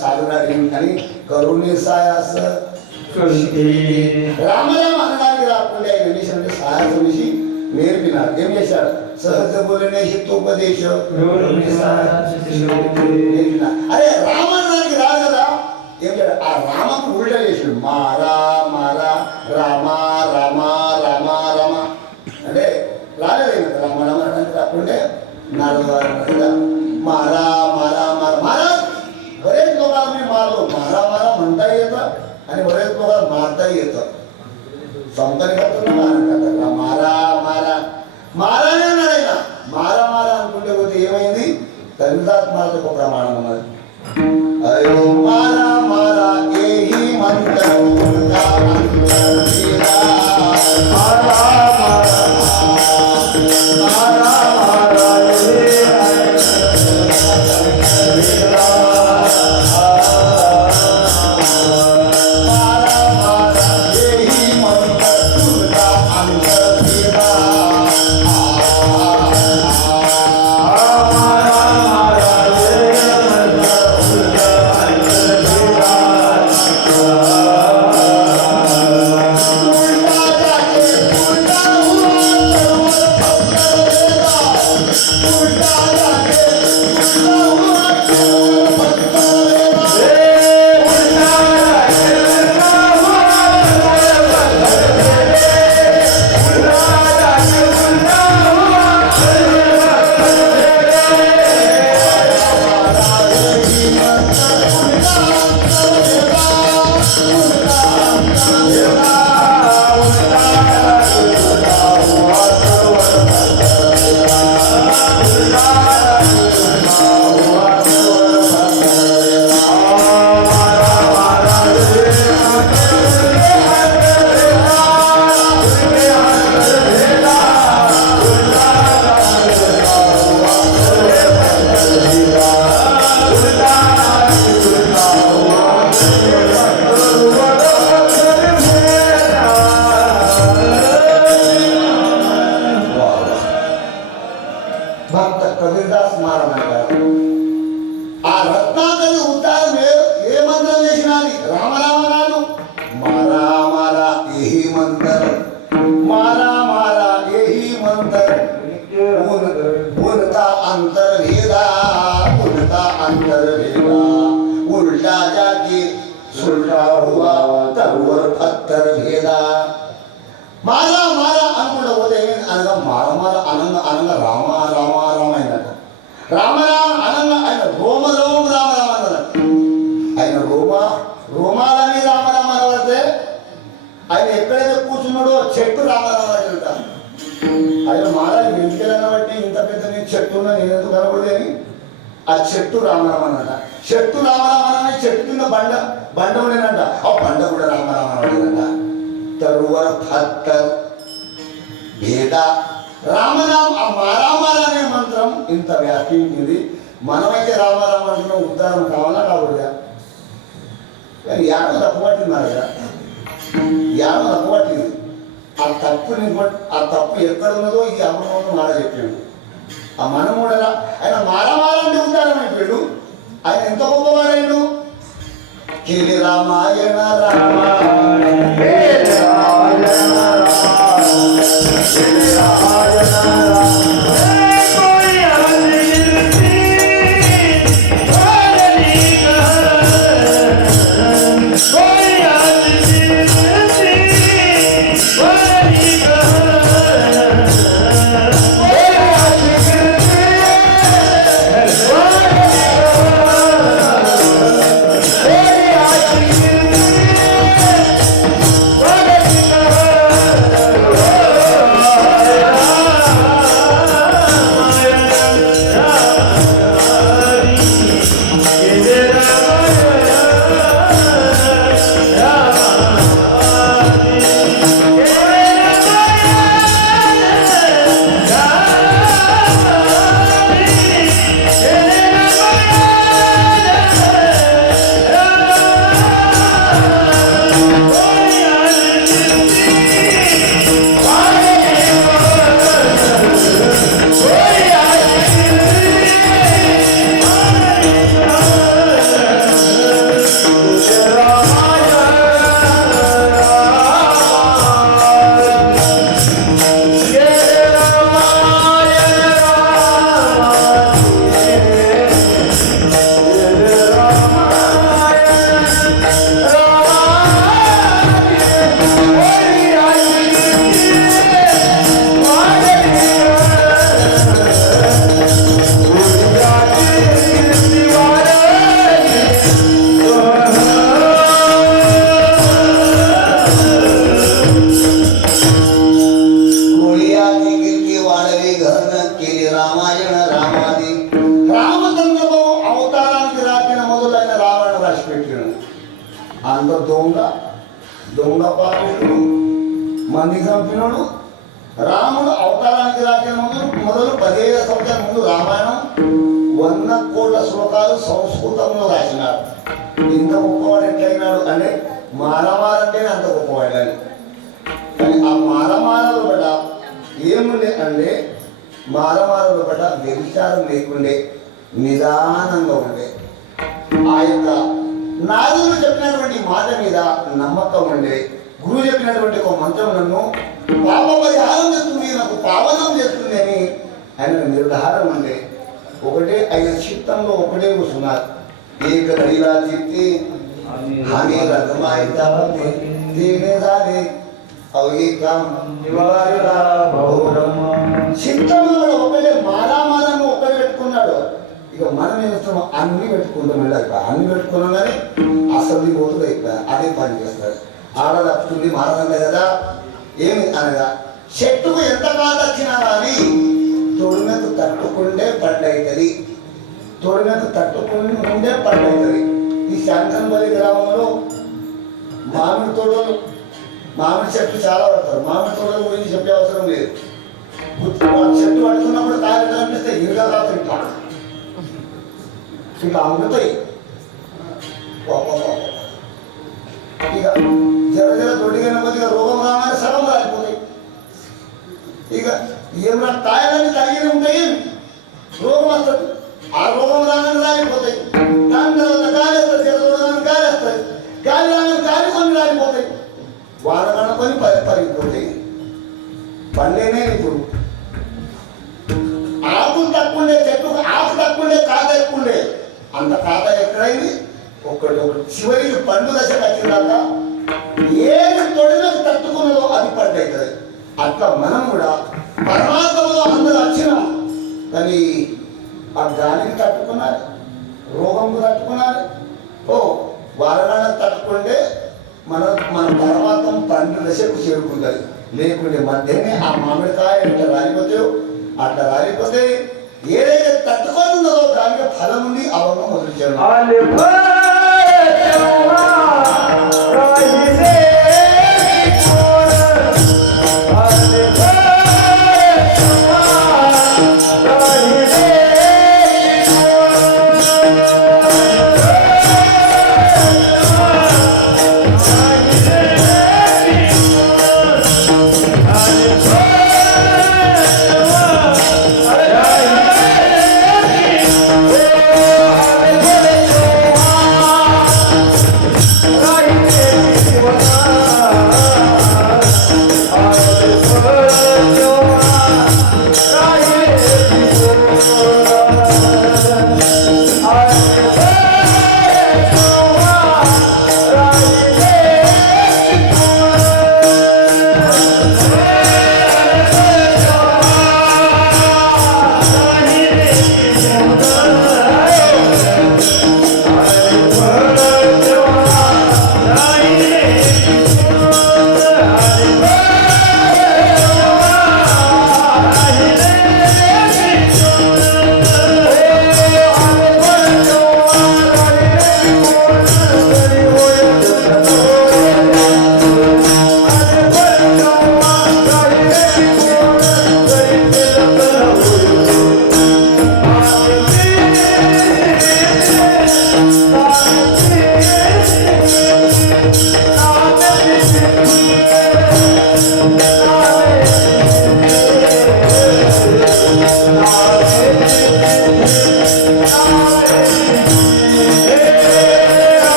సాగునాడు అని కరుణి సాయాస రామరామ అనడానికి రాకుండా ఆయన ఏం చేశారంటే సాహసం చేసి నేర్పినాడు. ఏం చేశాడు? సహజ బోలనే హితోపదేశం అరే రామనానికి రాదు కదా. ఏం చేయాలి? ఆ రామకు ఉల్టా చేసాడు. మారా మారా రామ రామ రామ రామ అంటే రాలేదు. రామ రామ అనడానికి రాకుంటే నాలుగు मारा मारा मारा मारा बरेच लोकांना मी मारलो. मारा मारा म्हणता येतं आणि बरेच लोकांना मारताही येतं. संतांनी करतो ना मारा मारा माराने नाही ना मारा मारा అనుకుంటే పోతే ఏమైంది? తండ్రిదాత్మాలకు ప్రమాణం ఉన్నది. అయ్యో మారా మారా ఏహి మంత్రం మారా మారా उल्टा जाके सुलटा हुआ तरुवर पत्थर भेदा मारा मारा అనుకుంటా పోతే అనగా మార మార అనంగ అనంగ రామ రామ రామ అయినట. రామ రామ అనంగ ఆయన రోమ రోమ రామ రామ అన్నట. ఆయన రోమాలని రామ రామ అనబడితే ఆయన ఎక్కడైతే కూర్చున్నాడో చెట్టు రామ రామ అంట. ఆయన మారా ఎందుకెళ్ళని బట్టి ఇంత పెద్ద నీ చెట్టు ఉన్నా నేను ఎందుకు కనబడదు అని ఆ చెట్టు రామరామ అన్నట. చెట్టు రామరామ అని చెట్టు కింద బండ ఉండేనంట. ఆ బండ కూడా రామరామ అనబడిందంట. తరువర పత్తర్ భేద రామరామ ఆ మారామార అనే మంత్రం ఇంత వ్యాపించింది. మనమైతే రామరామ అంటున్నాం, ఉద్ధారం కావాలా కాకూడదా? కానీ యాడో తప్పు పట్టింది కదా, యాడో తప్పు పట్టింది. ఆ తప్పు ఎక్కడ ఉన్నదో ఈ అమృతం మాట చెప్పాడు. ఆ మనముడలా ఆయన మారామారంటే ఉద్ధారం అయిపోయాడు. ఆయన ఎంత గొప్పవాడాడు. కిలి రామాయణ రామాయణ దొంగ దొంగ పాపిష్టుడు మంది చంపినోడు రాముడు అవతారానికి రాసిన మొదలు 15 సంవత్సరాల ముందు రామాయణం 100 కోట్ల శ్లోకాలు సంస్కృతంలో రాసినాడు. ఇంత గొప్పవాడు ఎట్లయినాడు అంటే మానవాలంటేనే అంత గొప్పవాడు అని. కానీ ఆ మానవాలలో బట్ట ఏముండే అంటే మానవాలలో బట్ట వ్యభిచారం లేకుండే నిదానంగా ఉండే. ఆ యొక్క నాదులు చెప్పినటువంటి మాట మీద నమ్మకం ఉండే. గురువు చెప్పినటువంటి ఒక మంత్రం నన్ను పాప పరిహారం చేస్తుంది, నాకు పావనం చేస్తుంది అని ఆయన నిర్ధారణ ఉండే. ఒకటే ఆయన చిత్తంలో ఒకటే కూర్చున్నారు. ఏక దైలా చిత్తి హాని రథమాయితావే దీనేదానే అవికం నివారిలా బహురమ్మ. చిత్తంలో ఒకటే మారామాలను ఒకటి పెట్టుకున్నాడు. ఇక మనం ఏం చేస్తున్నాం, అన్ని పెట్టుకుంటాం. వెళ్ళాక అన్ని పెట్టుకున్నాం కానీ అసలు పోతుంది. అదే పని చేస్తారు. ఆడ తప్పుతుంది మారదంటే కదా ఏమి అనగా చెట్టుకు ఎంత బాధ వచ్చినా కానీ తొడిమెకు తట్టుకుంటే పండవుతుంది. తొడిమెకు తట్టుకుంటే పండవుతుంది. ఈ శాంతంపల్లి గ్రామంలో మామిడి తోటలు మామిడి చెట్లు చాలా పడతారు. మామిడి తోటల గురించి చెప్పే అవసరం లేదు. చెట్టు పడుతున్నప్పుడు కాయలు కనిపిస్తే ఇరుగా కాదు ఇట్లా అమ్ముతాయి. ఇక జర జర దొడ్డిగా కొద్దిగా రోగం రాగానే సగం రాలిపోతాయి. ఇక ఏమైనా కాయలన్నీ కలిగి ఉంటాయి, రోగం వస్తుంది. ఆ రోగం రాగానే రాలిపోతాయి. దాని తర్వాత గాలి వస్తుంది, జర చూడగానే గాలి వస్తుంది. గాలి రాగానే గాలి కొన్ని రాలిపోతాయి. వాన కనుకొని పరిగిపోతాయి. పండేనే ఇప్పుడు ఆకులు తక్కువండే చెట్టుకు ఆకు తక్కువండే కాత ఎక్కువండే. అంత కాత ఎక్కడైంది ఒకటి చివరికి పండు దశకు వచ్చినాక ఏది తొడిలోకి తట్టుకున్నదో అది పండు అవుతుంది. అట్లా మనం కూడా పరమాత్మలో అందరూ వచ్చినాం కానీ ఆ గాలిని తట్టుకున్నారు, రోగంకు తట్టుకున్నారు. ఓ వారణానికి తట్టుకుంటే మన పరమాత్మ పండు దశకు చేరుకుంటుంది. లేకుంటే మధ్యనే ఆ మామిడికాయ ఇట్లా రాలిపోతాయో అట్లా రాలిపోతే ఏదైతే తట్టుకుంటుందో దానికి ఫలం ఉంది. అవన్నీ మొదలు చేయడం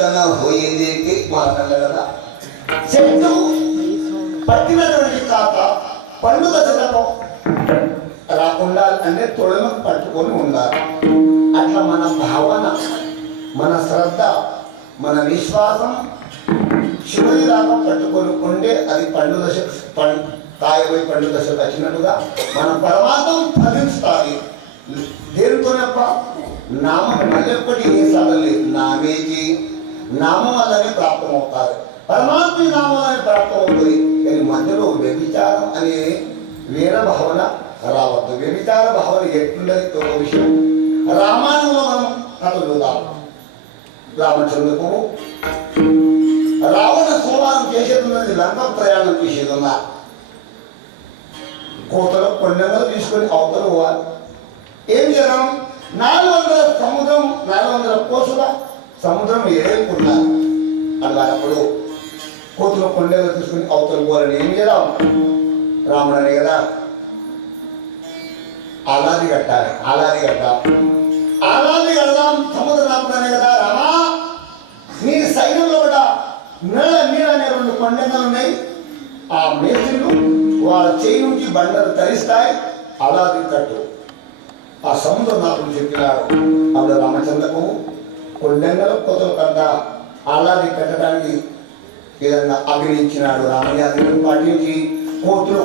తన హోయేదేకి మాట్లాడలే కదా. చెట్టు పట్టినటువంటి కాక పండుగ దశలో రాకుండా అంటే తొడను పట్టుకొని ఉండాలి. అట్లా మన భావన, మన శ్రద్ధ, మన విశ్వాసం చివరి దాకా పట్టుకొని ఉండే అది పండుగ దశ కాయపోయి పండుగ దశకు వచ్చినట్టుగా మన పరమాత్మ ఫలిస్తాయి. దేనితోనప్ప నామం మళ్ళీ ఒక్కటి ఏ సాగలేదు. నామేకి నామం వల్లనే ప్రాప్తమవుతారు. పరమాత్మ నామం వల్లనే ప్రాప్తమవుతుంది. కానీ మధ్యలో వ్యభిచారం అనే వేరే భావన రావద్దు. వ్యభిచార భావన ఎట్లుండదు ఒక విషయం. రామాయణంలో మనం కథ చూద్దాం. రామచంద్రుడు రావణ సోమానం చేసేది లంక ప్రయాణం చేసేది ఉన్నా కోతలు కొండలు తీసుకొని అవతల పోవాలి. ఏం చేద్దాం? 400 సముద్రం 400 కోసుల సముద్రం ఏడుకున్నారు. అన్నప్పుడు కోతుల కొండలు తీసుకుని అవతల పోవాలని ఏం చేద్దాం? రాముడని కదా ఆలాది కట్టాలి. ఆలాది కడదాం సముద్ర రాముడనే కదా. రామా నీ సైన్యంలో కూడా నీళ్ళ అనే 2 కొండలు ఉన్నాయి. ఆ మేస్త్రులు వాళ్ళ చేయి నుంచి బండలు తరిస్తాయి. అలాది కట్టు. ఆ సముద్రం నాకు చెప్పినాడు. అప్పుడు రామచంద్రకు కొండెంగల కోతల కంట అలాది కట్టడానికి విధంగా అభినయించినాడు. రామయాదిని పాటించి కోతులు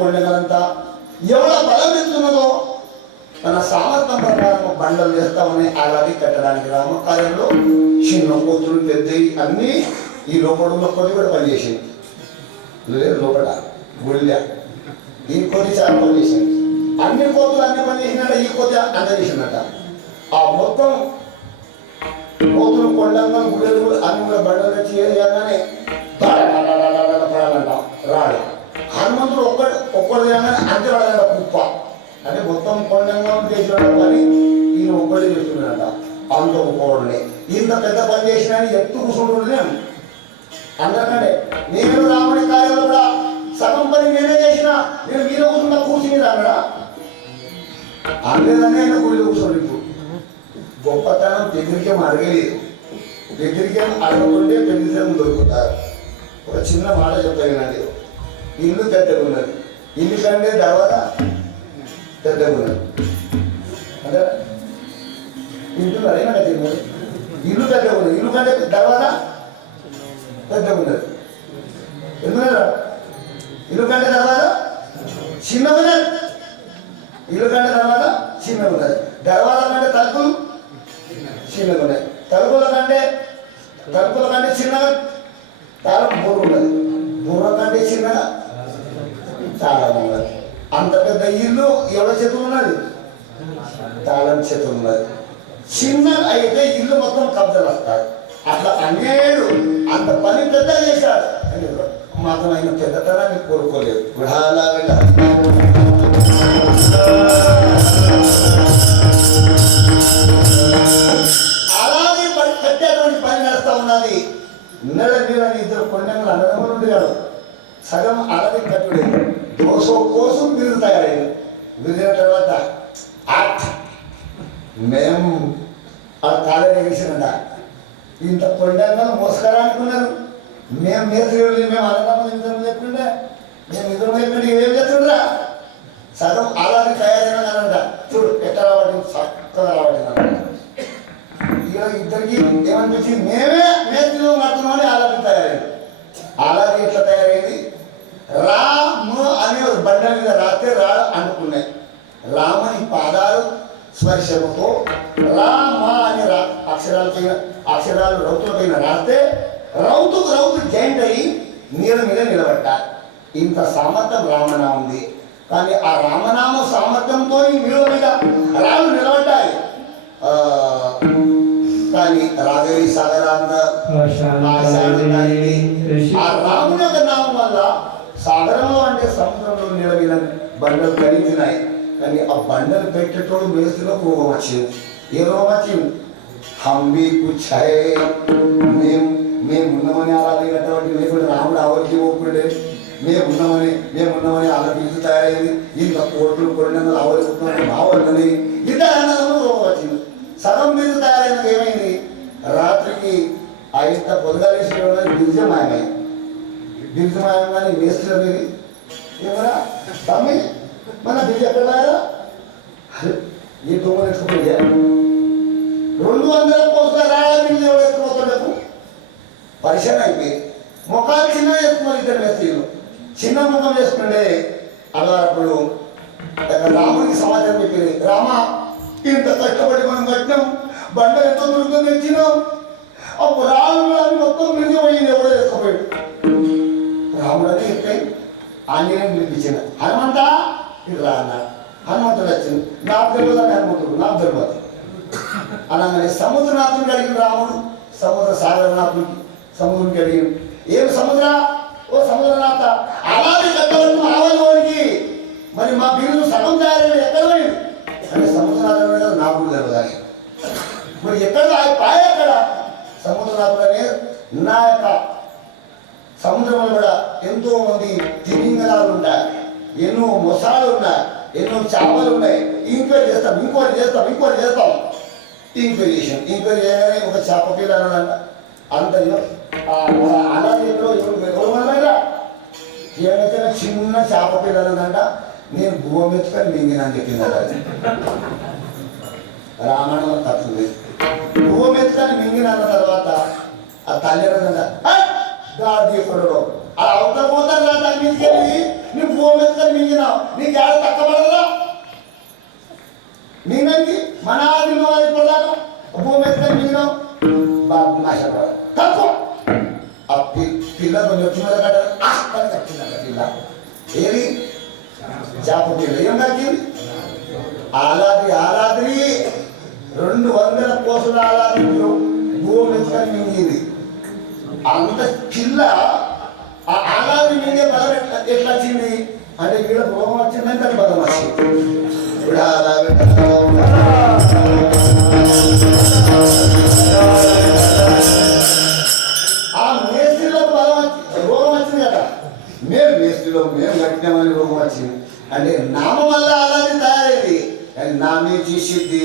కొండెంగలంతా ఎవడ బలం ఎత్తున్నదో తన సామర్థ్యం ప్రకారం బండలు చేస్తామని అలాది కట్టడానికి రామకార్యంలో చిన్న కోతులు పెద్దవి అన్నీ ఈ లోపల కూడా పనిచేసింది. లేదు లోపల గుళ్ళ ఈ కోతి చాలా పనిచేసింది. అన్ని కోతులు అన్ని పని చేసినట్ట ఈ కోతి అంత చేసినట్ట. ఆ మొత్తం కోతులు కొండంగా గుళ్ళలు అన్ని కూడా బండలు తెచ్చి చేయగానే పడాలంట రాడు. హనుమంతుడు ఒక్కడు చేయగానే అంతే పడాలంట కుప్ప. అంటే మొత్తం కొండంగా చేసిన పని ఈయన ఒక్కడే చేస్తున్నాడట. అంత ఒక్కడే ఇంత పెద్ద పని చేసిన ఎత్తు కూర్చుంటుండే అందరికంటే. నేను రాముడి కార్యంలో కూడా సగం పని నేనే చేసిన. నేను మీద కూర్చున్నా కూర్చుని రాగడా అందరిదనే ఆయన గుడిలో కూర్చోండి. గొప్పతనం దగ్గరికేం అడగలేదు. దగ్గరికేం అడగకుంటే పెళ్లిదేమో దొరుకుతారు. ఒక చిన్న మాట చెప్తానండి. ఇల్లు పెద్దగా ఉన్నది. ఇల్లు కంటే దర్వాజా పెద్దగా ఉన్నది. అంటే ఇంట్లో అడిగినా కదా ఇల్లు పెద్దగా ఉన్నది. ఇల్లు కంటే దర్వాజా పెద్దగా ఉన్నది. ఎందుకంటే ఇల్లు కంటే దర్వాజా చిన్నగా ఉన్నది. ఇల్లు కంటే దర్వాజా చిన్నగా ఉన్నది. దర్వాజా కంటే తలుపులు చిన్నగా ఉన్నాయి. తలుపుల కంటే చిన్నగా తాళం బుర్ర ఉన్నది. బుర్ర కంటే చిన్నగా తాళం ఉన్నది. అంత పెద్ద ఇల్లు ఎవరి చేతులు ఉన్నది? తాళం చేతులు ఉన్నది. చిన్నగా అయితే ఇల్లు మొత్తం కబ్జాలు వస్తాయి. అట్లా అనేడు అంత పని పెద్ద చేశాడు. మాత్రం ఆయన పెద్దతనాన్ని కోరుకోలేదు. అలాగే కట్టేటువంటి పని నడుస్తూ ఉన్నది. నెల నీళ్ళని 2 కొండలు అన్నదమ్ములు ఉండేవాడు. సగం అలాగే కట్టుడే దోసో కోసం బిరుదు తయారైంది. బిరిగిన తర్వాత మేము ఆ కాలేజీ వేసినంట ఇంత కొండంగా మోసకరానికి ఉన్నారు. మేము మేస్త్రీలు మేము అన్నదమ్ములు ఇద్దరు చెప్తుండే మేము ఇద్దరు చెప్పండి ఏం చెప్తుండ్రా సగం అలాగే తయారైనానంట. చూడు ఎట్లా రావడం చక్కగా రావడం. ఇక ఇద్దరికి ఏమనిపించింది? మేమే మేస్త్రీలు నడుతున్నామని అలాగే తయారైంది. అలాగే ఎట్లా తయారైంది? రాము అనే బండ మీద రాస్తే రాడు అనుకున్నాయి. రాముని పాదాలు స్పర్శముతో రామ అనే అక్షరాలు రౌతుల పైన రాస్తే రౌతు జాయింట్ అయ్యి నీళ్ళ మీద నిలబడ్డారు. ఇంత సామర్థ్యం రామనామం ఉంది. కానీ ఆ రామనామ సామర్థ్యంతో నీళ్ళ మీద రాళ్ళు నిలబడ్డాయి. కానీ రాగవి సాగరాంత ఆ రాముని యొక్క నామం వల్ల సాగరంలో అంటే సముద్రంలో నీళ్ళ మీద బండలు కలిగినాయి. కానీ ఆ బండలు పెట్టేటోడు మేస్తులో రోగం వచ్చింది. ఏ రోగం వచ్చింది? హంబీ కుచ్చాయ్ మేము ఉన్నామని అలా లేనటువంటి లేకుండా రాముడు ఆవలికి పోకుండే మేమున్నామని అలా పిలిచి తయారైంది. ఇంత కోట్లు కొన్నందుకు ఆవలిపోతున్నాయి బాగుంటుంది. ఇద్దరు అన్నదమ్ములు రోగం వచ్చింది. సగం మీద తయారైనది ఏమైంది? రాత్రికి ఇంత పొలగాలేసి గిరిజమాయమై గిరిజమాయంగానే మేస్త్రి అనేది ఏమరా తమ్మి మన బిజీ ఎక్కడ రాయరా ఈ దొంగలు ఎత్తుకుపోయా 200 కోట్ల రాయలు ఎవరు ఎత్తుకుపోతాడు పరిశీలన అయిపోయి ముఖాలు చిన్న వేసుకున్నారు ఇద్దరు మేస్త్రీలు చిన్న ముఖం వేసుకుంటే అప్పుడు రాముడికి సమాచారం చెప్పింది రామా ఇంత కష్టపడి మనం కట్టినాం బండ ఎంతో దొరుకుతుంది తెచ్చినాం అప్పుడు రాళ్ళు మొత్తం మిగిలిపోయింది ఎవడో వేసుకోపోయాడు రాముడు అని చెప్పి ఆంజనేయుని పిలిపించిన హనుమంత ఇది రా అన్నాడు హనుమంతుడు వచ్చింది నాకు తెలియదు అని హనుమంతుడు నాకు తెలియదు అనగానే సముద్రనాథుడికి అడిగిన రాముడు సముద్ర సాగరనాథుడికి సముద్రునికి అడిగింది ఏం సముద్ర ఓ సముద్రనాథ అలాగే కట్టవలను ఆవలోనికి మరి మా బిల్లు సగం తయారైన ఎక్కడ పోయింది అంటే సముద్రనాథుడు నాకు కూడా తెలియదు మరి ఎక్కడ పాయ ఎక్కడ సముద్రనాథుడు అనే నా యొక్క సముద్రంలో కూడా ఎంతో మంది తిమింగలాలు ఉన్నాయి ఎన్నో మొసాలు ఉన్నాయి ఎన్నో చేపలు ఉన్నాయి ఇంక్వైరీ చేస్తాం ఇంక్వైరీ చేయగానే ఒక చేప పిల్ల అన్నాడంట అంతలో అనాథలో ఎవరు ఏమైతే చిన్న చేప పిల్ల అన్నదంట నేను భూమి ఎత్తుకొని మింగిన అని చెప్పిందంట రామాయణం తప్పుంది భూమి ఎత్తుకొని మింగిన అన్న తర్వాత ఆ తల్లి అన్నదంట గాడీకుడు అలా అవతల పోతాను రా దాని మీదకి వెళ్ళి నువ్వు భూమి ఎత్తుకొని మింగినావు నీకు ఏడ తక్కబడదా మింగండి మన ఇప్పటిదాకా భూమి ఎత్తుకొని మింగినావు బాబు నాశపడ తక్కువ ఆ పిల్ల కొంచెం వచ్చిన కట్టారు కట్టిందంట పిల్ల ఏది చేప పిల్ల ఏం కట్టింది ఆలాద్రి 200 కోసుల ఆలాద్రి భూమి ఎత్తుకొని మింగింది అంత పిల్ల ఆ ఆలాద్రి మింగే బలం ఎట్లా వచ్చింది అంటే వీళ్ళ భోగం వచ్చిందంటే అది బలం వచ్చింది ఇప్పుడు ఆ మేస్త్రిలకు బలం వచ్చింది రోగం వచ్చింది కదా మేము మేస్త్రిలో మేము కట్టినామని రోగం వచ్చింది అంటే నామం వల్ల అలాగే తయారైంది కానీ నామే తీసిద్ది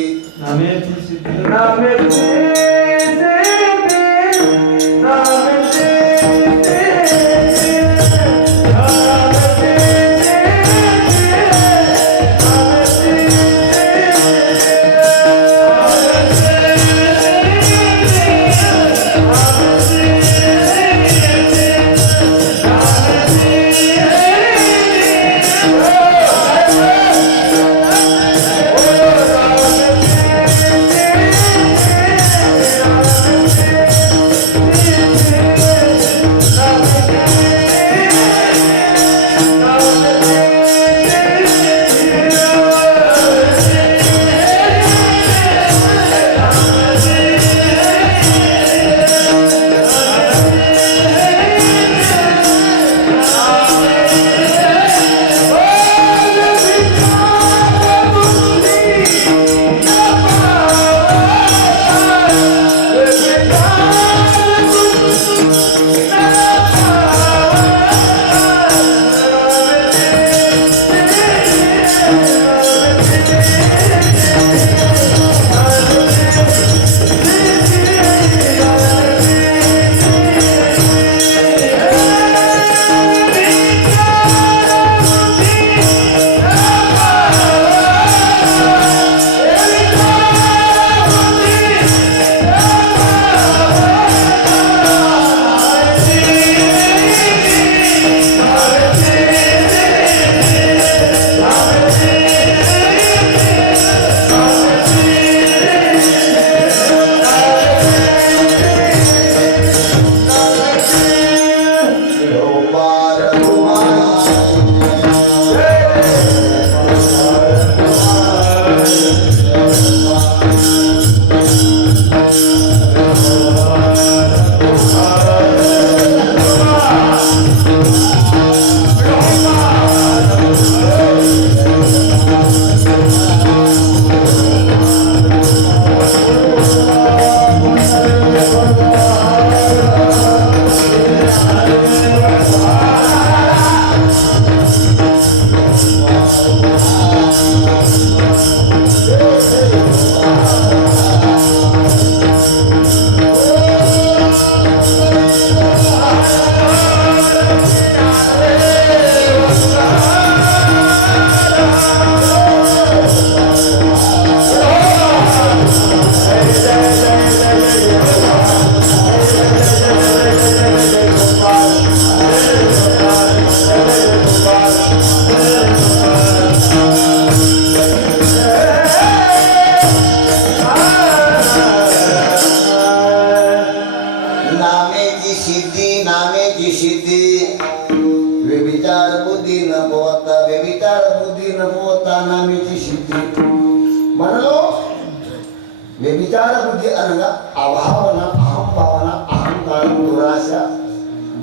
వ్యభిచార బుద్ధి అనగా అభావన, అహంభావన, అహంకారం, దురాశ,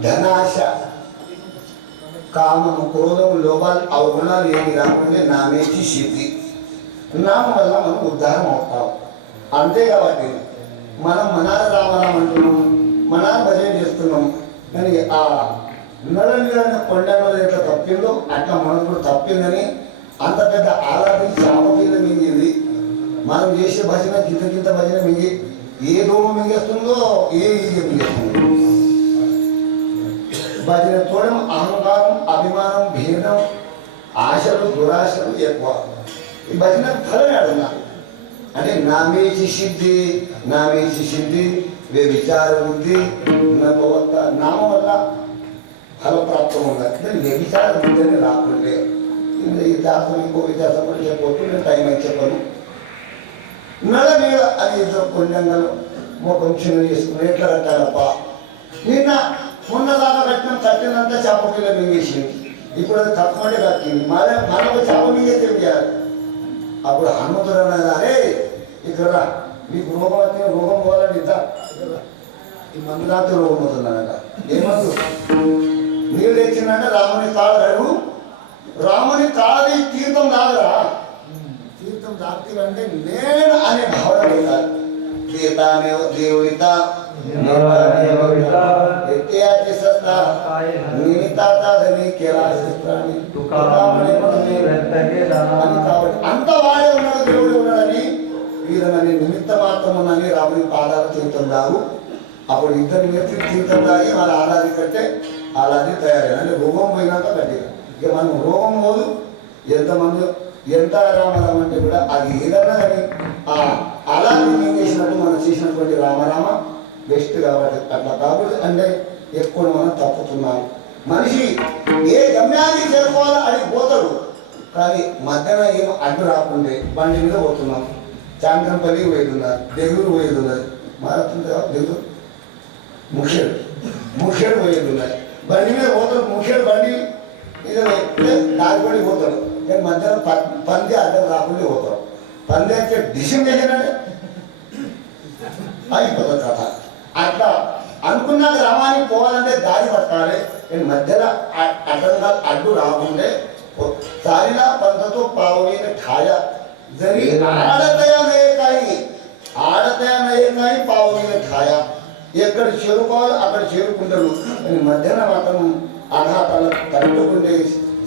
ధనాశ, కామము, క్రోధము, లోపాలు అవగుణాలు ఏమి రాకుండా నామేచి సిద్ధి. నామం వల్ల మనం ఉద్ధారం అవుతాం. అంతే కాబట్టి మనం మనార రామరామ అంటున్నాం, మనార భజన చేస్తున్నాం. కానీ ఆ నడని కొండలో ఎట్లా తప్పిందో అట్లా మనకు కూడా తప్పిందని అంత పెద్ద ఆరాధించి చాప కింద మింగింది. మనం చేసే భజన కింద భజన మింగి ఏ దూరం మింగేస్తుందో ఏ మింగేస్తుందో. భజన తోడం అహంకారం, అభిమానం, భేదం, ఆశలు, దురాశలు ఎక్కువ. ఈ భజన ఫలం అడుగున్నా అంటే నామేచి సిద్ధి, నామేచి సిద్ధి, వ్యభిచార బుద్ధి, నామం వల్ల ఫలప్రాప్తం ఉన్నది. వ్యభిచార బుద్ధి అని రాకుండే ఈ దాసం ఇంకో విచాసం కూడా చెప్పవచ్చు. నేను టైం అయితే చెప్పను. నడ మీద అది కొండంగలు ముఖం చిన్న చేసుకుని ఎట్లా కట్టాలప్ప. మొన్న దాకా కట్టినంతా చేప పిల్ల మింగేసింది. ఇప్పుడు అది తక్కువంటే కట్టింది. మనకు చేప మింగే తెలియాలి. అప్పుడు హనుమంతుడు అన్నది, అరే ఇక్కడ మీకు రోగం వచ్చిన రోగం పోవాలంటే ఇద్దా ఈ మందు రాత్రి రోగం అవుతుందనట. ఏమందు నీళ్ళు తెచ్చిందంటే రాముని కాళ్ళడు, రాముని కాళ్ళది తీర్థం తాగరా, తీర్థం తాగుతారంటే నేను అనే భావన పెట్టాలి. తీర్థానే దేవుడిత అంత వాడే ఉన్నాడు, దేవుడు ఉన్నాడని వీరనని నిమిత్త మాత్రం ఉన్నని రాముని పాదాలు తీర్థం తాగు. అప్పుడు ఇద్దరు నేర్చి తీర్థం తాగి వాళ్ళ ఆరాధి కట్టే అలాది తయారైన అంటే రోగం పోయినాక కట్టిన. ఇక మనం రోగం పోదు. ఎంతమంది ఎంత రామరామ అంటే కూడా అది ఏదన్నా కానీ అలా ఏం చేసినట్టు మనం చేసినటువంటి రామరామ బెస్ట్ కాబట్టి అట్లా కాబట్టి అంటే ఎక్కువ మనం తప్పుతున్నాం. మనిషి ఏ గమ్యాన్ని చేరుకోవాలో అడిగి పోతాడు. కానీ మధ్యన ఏం అడ్డు రాకుండే బండి మీద పోతున్నాం. చాంకంపల్లికి పోయితున్నారు, దెగురు పోయేదున్నది, మారుతుంది కదా దెగురు ముఖ్యుడు పోయేదున్నది. బండి మీద పోతాడు, ముఖ్యుడు బండి మీద దారిపడి పోతాడు. కానీ మధ్యలో పంది అడ్డం రాకుండా పోతాడు. పంది అంటే డిసిషన్ చేసినాడే అయిపోతుంది కథ. అట్లా అనుకున్న గ్రామానికి పోవాలంటే దారి పట్టాలి. నేను మధ్యలో అడ్డంగా అడ్డు రాకుండే సారిలా పంతతో పావుని ఠాయ జరి ఆడతయా నయకాయి పావుని ఠాయ. ఎక్కడ చేరుకోవాలి అక్కడ చేరుకుంటాడు. నేను మధ్యన మాత్రం అనాథాలు తట్టుకుంటే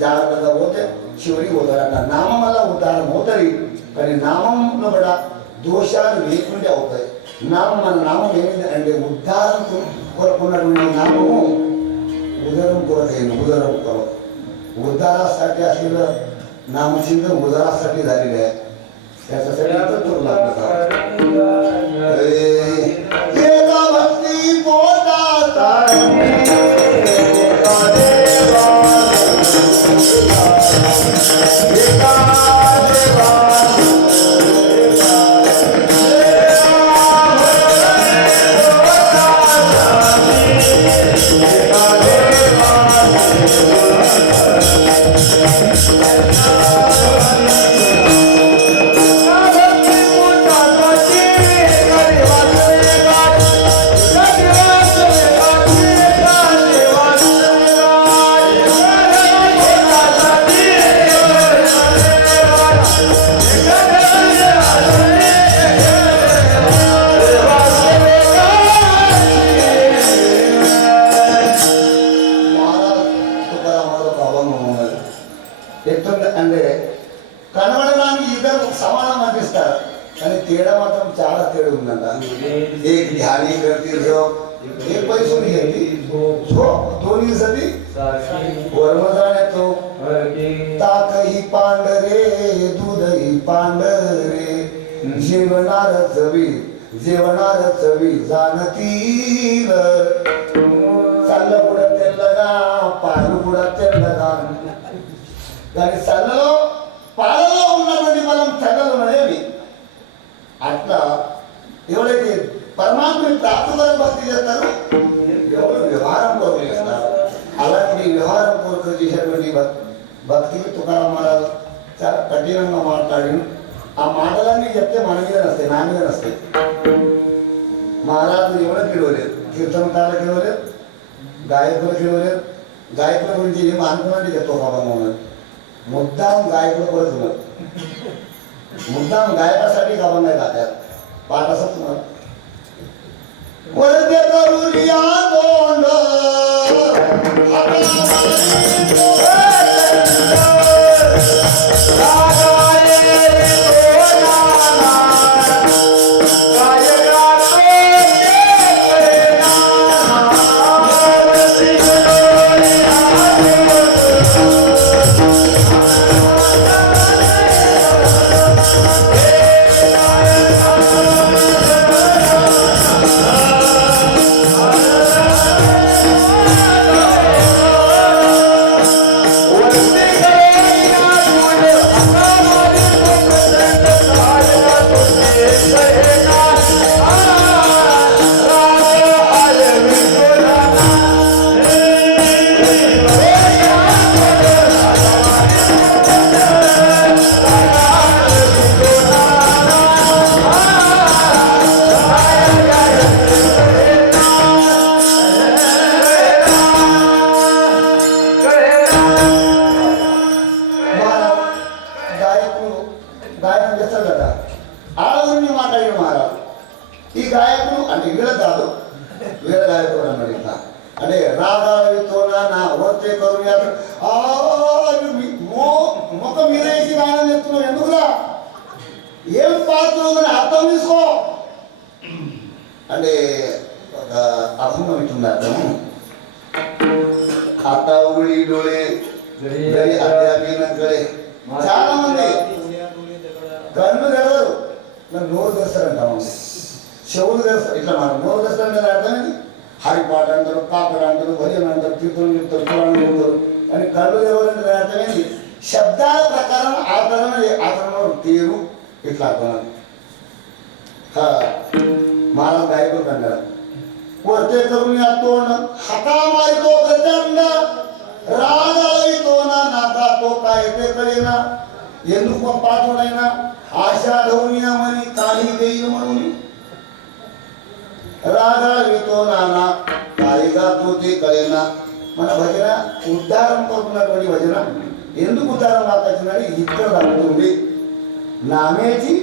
జాగ్రత్తగా పోతే చివరికి పోతారట. నామం వల్ల ఉద్ధారం అవుతుంది. కానీ నామంలో కూడా దోషాలు లేకుండే అవుతాయి. నామం మన నామం ఏమిటి అంటే ఉద్ధారం కొరకున్నటువంటి నామము ఉదరం కొరకైంది. ఉదరం కొరకు उद्धारासाठी असलेलं नामचिन्ह उद्धारासाठी झालेलं आहे. त्याच्यासाठी आता तो लागला एका भक्ती पोटाचा అంటే కనబడడానికి ఇద్దరు సమానం అనిపిస్తారు. కానీ తేడా మాత్రం చాలా తేడా ఉందంట. एक ध्यानी करती जो एक पैसों नहीं है जो दोन्ही सदी वर्मजाने तो ताकही पांढरे दूधही पांढरे जेवणार चवी जाणतील चाललं पुढं तेलगा पारू पुढं तेलगा. కానీ చల్లలో పాలలో ఉన్నటువంటి బలం చల్లలో ఉన్నదేమి. అట్లా ఎవరైతే పరమాత్మని ప్రాప్తి కొరకు భక్తి చేస్తారో ఎవరు వ్యవహారం కొరకు చేస్తారు. అలాంటి వ్యవహారం కొరకు చేసేటువంటి భక్తికి తుకారాం మహారాజు చాలా కఠినంగా మాట్లాడి ఆ మాటలన్నీ చెప్తే మన మీద వస్తాయి, నా మీద వస్తాయి. మహారాజు ఎవరికి ఇవ్వలేదు, కీర్తనకారులకు ఇవ్వలేదు, గాయకులకు ఇవ్వలేదు. గాయకుల గురించి ఏం అనుకున్నట్టు చెప్తా ఒక అభంగం ఉన్నది. ముద్దాం గాయకుల కూడా ఉన్నది. ముద్దాం గాయకसाठी అభంగా కాదు పాట వస్తున్నారు. గాయనం చేస్తారు కదా, ఆడగురిని మాట్లాడిన మహారాజు. ఈ గాయకులు అంటే వీళ్ళ కాదు, వీళ్ళ గాయకులు అన్నాడు. ఇట్లా అంటే రాగాలతో నా వర్తే కరుణ ముఖం మీద వేసి గాయనం చెప్తున్నావు, ఎందుకురా ఏం పాడుతున్నావు అని అర్థం తీసుకో అంటే ఒక అర్థం ఇట్టుంది. అర్థం అత్తవుడి డోళే అధ్యాపీనక్కడే చాలా మంది కళ్ళు తెలవరు, నోరు తెస్తారంటాము, చెవులు తెస్తారు. ఇట్లా మనం నోరు తెస్తారంటే అర్థమైంది. హరిపాట అంటారు, కాకడ అంటారు, భజన అంటారు, కీర్తనలు చెప్తారు, పురాణం చెప్తారు. కానీ కళ్ళు తెలవాలంటే అర్థమైంది. శబ్దాల ప్రకారం ఆచరణ తీరు ఇట్లా అర్థమైంది. మానవ గాయకులు అంటారు వర్తే కరుణ హఠామారితో ప్రచండ రాగాలతో నాతో కాయతే కలిగిన ఎందుకు పాత్రుడైనా ఆశాధౌన్యమని కాళీ దెయ్యమని రాగాలతో నానా కాళీగా పూర్తి కలిగిన మన భజన ఉద్ధారం కోరుకున్నటువంటి భజన ఎందుకు ఉద్ధారం రాకొచ్చినది ఇక్కడ తగ్గుతుంది. నామేచి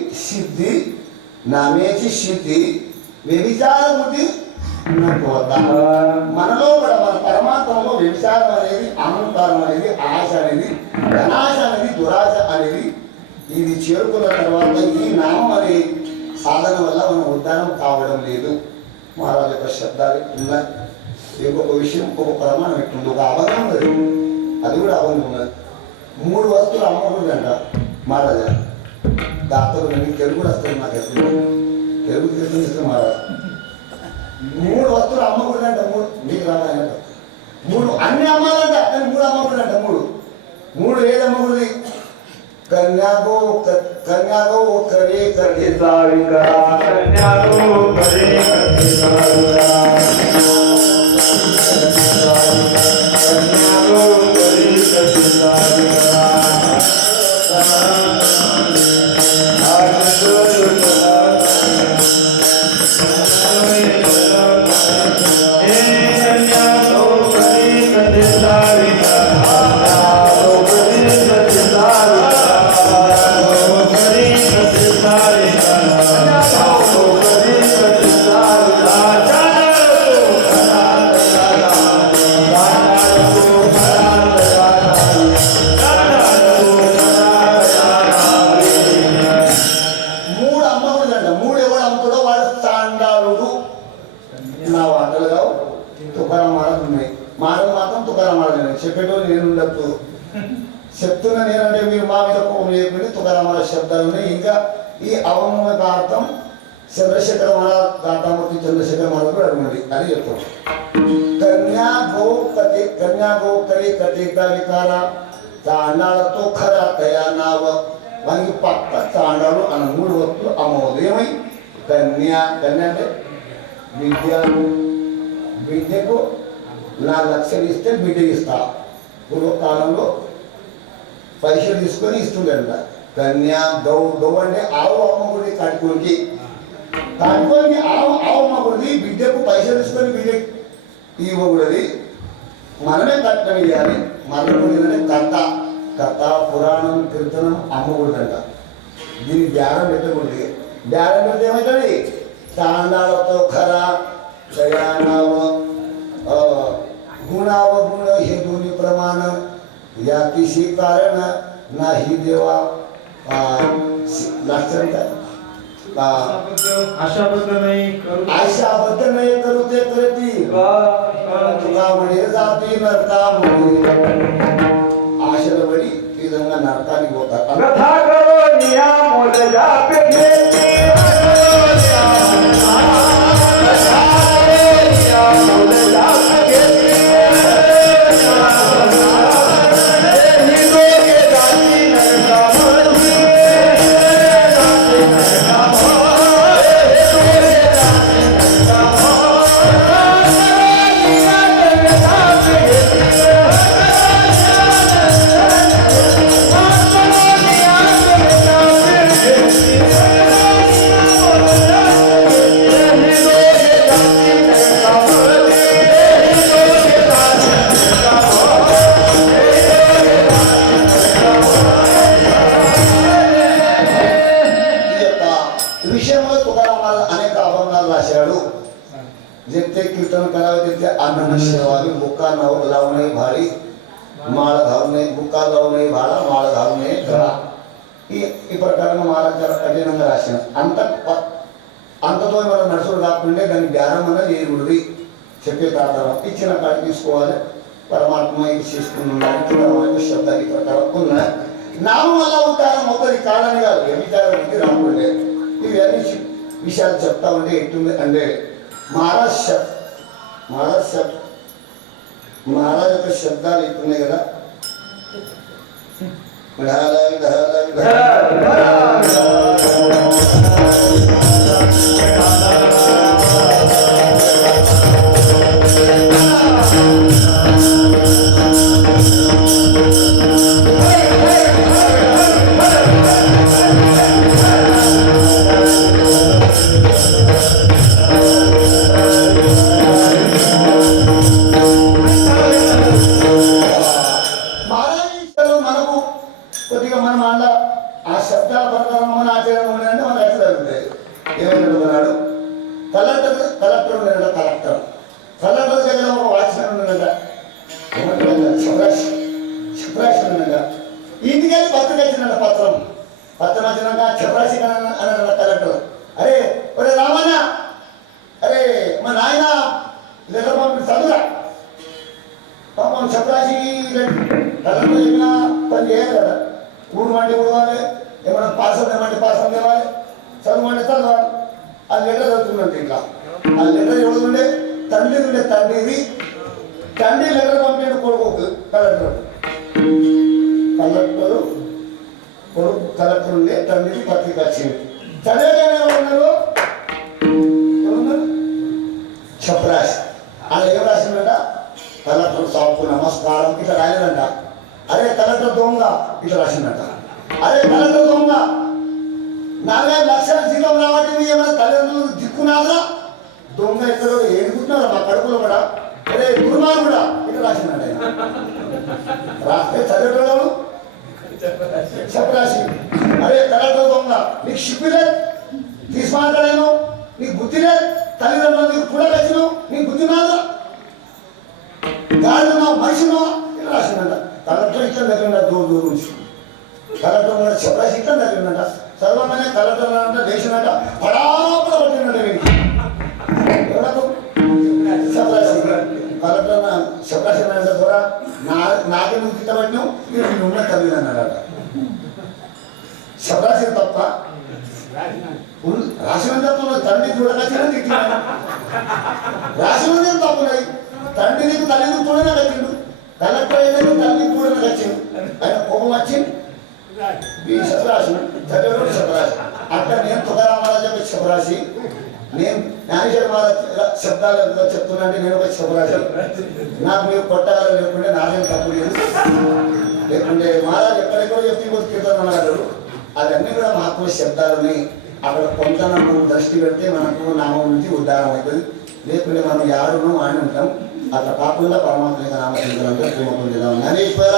సిద్ధి వ్యభిచారముది మనలో కూడా మన పరమాత్మలో వ్యభిచారం అనేది, అహంకారం అనేది, ఆశ అనేది, ధనాశ అనేది, దురాశ అనేది ఇది చేరుకున్న తర్వాత ఈ నామం అనే సాధన వల్ల మనం ఉద్ధారం కావడం లేదు. మహారాజు యొక్క శబ్దాలు ఉన్నాయి. ఇంకొక విషయం, ఒక ప్రమాణం ఎట్టుంది, ఒక అభంగం ఉన్నది, అది కూడా అభంగం ఉన్నది. 3 వస్తువులు అమ్మకూడదు అంట మహారాజా. దాంతో మీకు తెలుగు కూడా వస్తుంది, నాకు ఎప్పుడు తెలుగు తెలుస్తుంది మహారాజు. 3 వస్తువులు అమ్మకూడదు అంట. 3 మీకు రాదంట. 3 అన్ని అమ్మాలంట, కానీ 3 అమ్మకూడదు అంట. 3 ఏది అమ్మకూడదు? కన్యాగో కరే కరే సావిగా కన్యాగో కరే కరే సావిగా కన్యాగో కరే కరే సావిగా చెప్పేటోళ్ళు నేను ఉండొచ్చు, చెప్తున్నా నేనంటే మీరు మా మీద కోపం చెప్పి తుకారామాల శబ్దాలు ఉన్నాయి. ఇంకా ఈ అవమూలక అర్థం చంద్రశేఖర మహారాజ్ దాతామూర్తి చంద్రశేఖర మహారాజ్ కూడా అడగండి అని చెప్తాం. కన్యా గో కరి కటిక వికార చాండాలతో ఖరా తయా నావ మనకి పక్క చాండాలు అన్న 3 వస్తువులు అమ్మవద్దు. ఏమై కన్య అంటే విద్యకు నా లక్ష్యం ఇస్తే బిడ్డ ఇస్తా. పూర్వకాలంలో పరీక్షలు తీసుకొని ఇస్తుండంట. కన్యా గౌ గౌ అంటే ఆవు అమ్మగుడి కట్టుకోనికి ఆవు అమ్మగుడి బిడ్డకు పైసలు తీసుకొని బిడ్డకి ఇవ్వకూడదు, మనమే కట్నం ఇవ్వాలి. మరణం కథ పురాణం కీర్తనం అమ్మకూడదంట. దీనికి ధ్యానం పెట్టకూడదు. ధ్యానం పెడితే ఏమవుతుంది? చాండాలతో ఖర దయానావ गुणाव गुण हे दोन्ही प्रमाण यातिशी कारण नाही देवा. आशाबद्ध नाही करू ते करती तुका म्हणे जाती नरका म्हणे. आशेला बडी ती जंगा नरकानी होतात. कथा करो नियम जापे जिथे कीर्तन करावे तिथे अन्न सेवावी. बुका लावू नये भाडी, माळ घालू नये. बुका लावू नये भाडा, माळ घालू नये घरा. ఈ ప్రకారంగా మహారాజు కఠినంగా రాశాను. అంతతో మనం నడుచుడు కాకుండా దాని ధ్యానం అనేది ఏడుగుడి చెప్పే తాతారం ఇచ్చిన కాడ తీసుకోవాలి. పరమాత్మ ఇది చేసుకున్నాడు శబ్దాన్ని ప్రకారం ఉన్న నామం అలా ఉంటారని మొదటి కాదని కాదు. వ్యభిచారం ఉంది రాముడు లేదు. ఇవన్నీ విషయాలు చెప్తా ఉంటే ఎట్టుంది అంటే महाराज యొక్క శబ్దాలు ఇస్తున్నాయి కదా. కొద్దిగా మనం అలా ఆ శబ్దాల ప్రకారం మన ఆచరణ ఉండాలంటే మనకు ఎట్లా జరుగుతాయి. ఏమన్నాడు కలెక్టర్ ఉన్నాడు. కలెక్టర్ దగ్గర ఒక వాచ్మెన్ ఉన్నాడట. ఏమంటాడు? చపరాశి ఉన్నాడ. ఇంటికెళ్ళి పత్రిక వచ్చినాడు. పత్రం వచ్చినాక చపరాశి అన్నాడు కలెక్టర్. అరే ఒరే రామన్న, అరే మా నాయన లెటర్ పంపి చదువురా. పాపం చపరాశి కలెక్టర్ చెప్పిన పని చేయాలి కదా. ఊడమంటే ఊడవాలి, ఏమన్నా పాసం ఏమంటే పాసం తేవాలి, చదువుమంటే చదవాలి. ఆ లెటర్ చదువుతుందంటే ఇంకా ఆ లెటర్ ఎవడుండే? తండ్రి ఉండే. తండ్రి లెటర్ పంపించాడు కొడుకు కలెక్టర్. కొడుకు కలెక్టర్ ఉండే, తండ్రికి పత్రిక వచ్చింది. చదివేగానే ఉన్నారు చపరాశి. అలా ఏం రాసిందంట? కలెక్టర్ సాపుకు నమస్కారం ఇట్లా రాయలేదంట. అరే కలెక్టర్ దొంగ ఇట్లా రాసిందట. అరే కలెక్టర్ దొంగ, 4-5 లక్షల జీతం రావట్లేదు, ఏమైనా తల్లిదండ్రులు దిక్కున్నారా? దొంగ ఎక్కడో ఏడుకుంటున్నారు మా కడుపులో కూడా. అరే గురుమారు కూడా ఇట్లా రాసిందట. రాస్తే చదివేటోళ్ళు చపరాశి. అరే కలెక్టర్ దొంగ, నీకు సిగ్గు లేదు, తీసి మాట్లాడాను, నీకు బుద్ధి లేదు, తల్లిదండ్రులు నీకు కూడా వచ్చినావు, నీకు బుద్ధి నాదా, గాడినా మనిషినా ఇట్లా రాసిందంట. కలెక్టర్ ఇట్లా జరిగిండ దూరం నుంచి. కలెక్టర్ కూడా చపరాశి ఇట్లా జరిగిందంట. సర్వమనే కలెక్టర్ అంటే లేచినట్ట పడాపడ పట్టినట్టు వీడికి. ఎవరకు చపరాశి కలెక్టర్ చపరాశి అంటే ద్వారా నాకే నువ్వు తిట్టబట్టినావు, నేను ఉన్న కలిగి అన్నాడట. చపరాశి తప్ప రాసిన తప్పులు తండ్రి చూడకొచ్చిన తిట్టినా. రాసిన తప్పున్నాయి. తండ్రి నీకు తల్లిని చూడనే కచ్చిండు. కలెక్టర్ అయితే తల్లి చూడనే కచ్చిండు. ఆయన కోపం వచ్చింది. చపరాశి చదివేవాడు చపరాశి. అట్లా నేను తుకారామరాజు యొక్క చపరాశి, నేను జ్ఞానేశ్వర మహారాజ్ శబ్దాలు చెప్తున్నా అంటే నేను ఒక చపరాశి. నాకు మీరు కొట్టగల లేకుంటే నాదేం తప్పు లేదు. లేకుంటే మహారాజ్ ఎక్కడెక్కడో చెప్తే కీర్తన అన్నాడు. అవన్నీ కూడా మహాత్మ శబ్దాలని అక్కడ కొంత దృష్టి పెడితే మనకు నామం నుంచి ఉద్ధారం అవుతుంది. లేకుంటే మనం యాడును ఆడి ఉంటాం. అట్లా కాకుండా పరమాత్మ నామకరణంతో ప్రేమ పొందుదాం. జ్ఞానేశ్వర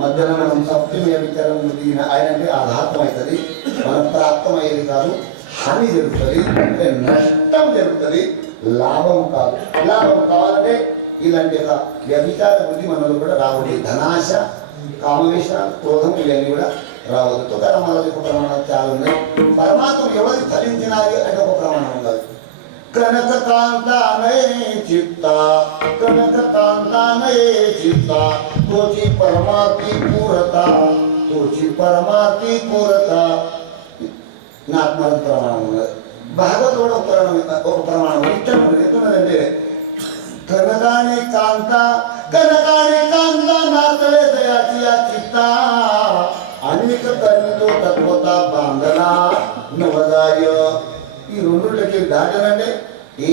మధ్యలో మనం సప్తమి విచారం ఆయన అంటే ఆఘాతం అవుతుంది. మనం ప్రాప్తమయ్యేది కాదు, హాని జరుగుతుంది, అంటే నష్టం జరుగుతుంది, లాభం కాదు. లాభం కావాలంటే ఇలాంటి వ్యభిచార బుద్ధి మనలో కూడా రావద్దు. ధనాశ, కామవేశ, క్రోధం ఇవన్నీ కూడా రావద్దు. తుకారాం మహారాజు ఒక ప్రమాణాలు చాలా ఉన్నాయి. పరమాత్మ ఎవరికి ఫలించినాలి అంటే ఒక ప్రమాణం ఉండాలి. కనక కాంతానయే చిత్త, కనక కాంతానయే చిత్త, తోచి పరమాత్మి పూరత, తోచి పరమాత్మి పూరత. నాత్మల ప్రమాణం ఉన్నది. భాగవత కూడా ఒక ప్రమాణం ఇష్టం ఎత్తున్నదంటే కనకాని కాంత, కనకాని కాంత నాతలే దయాచి చిత్త, అనేక కన్నితో తత్వత బాంధన నవదాయ. ఈ రెండులకి దాటనంటే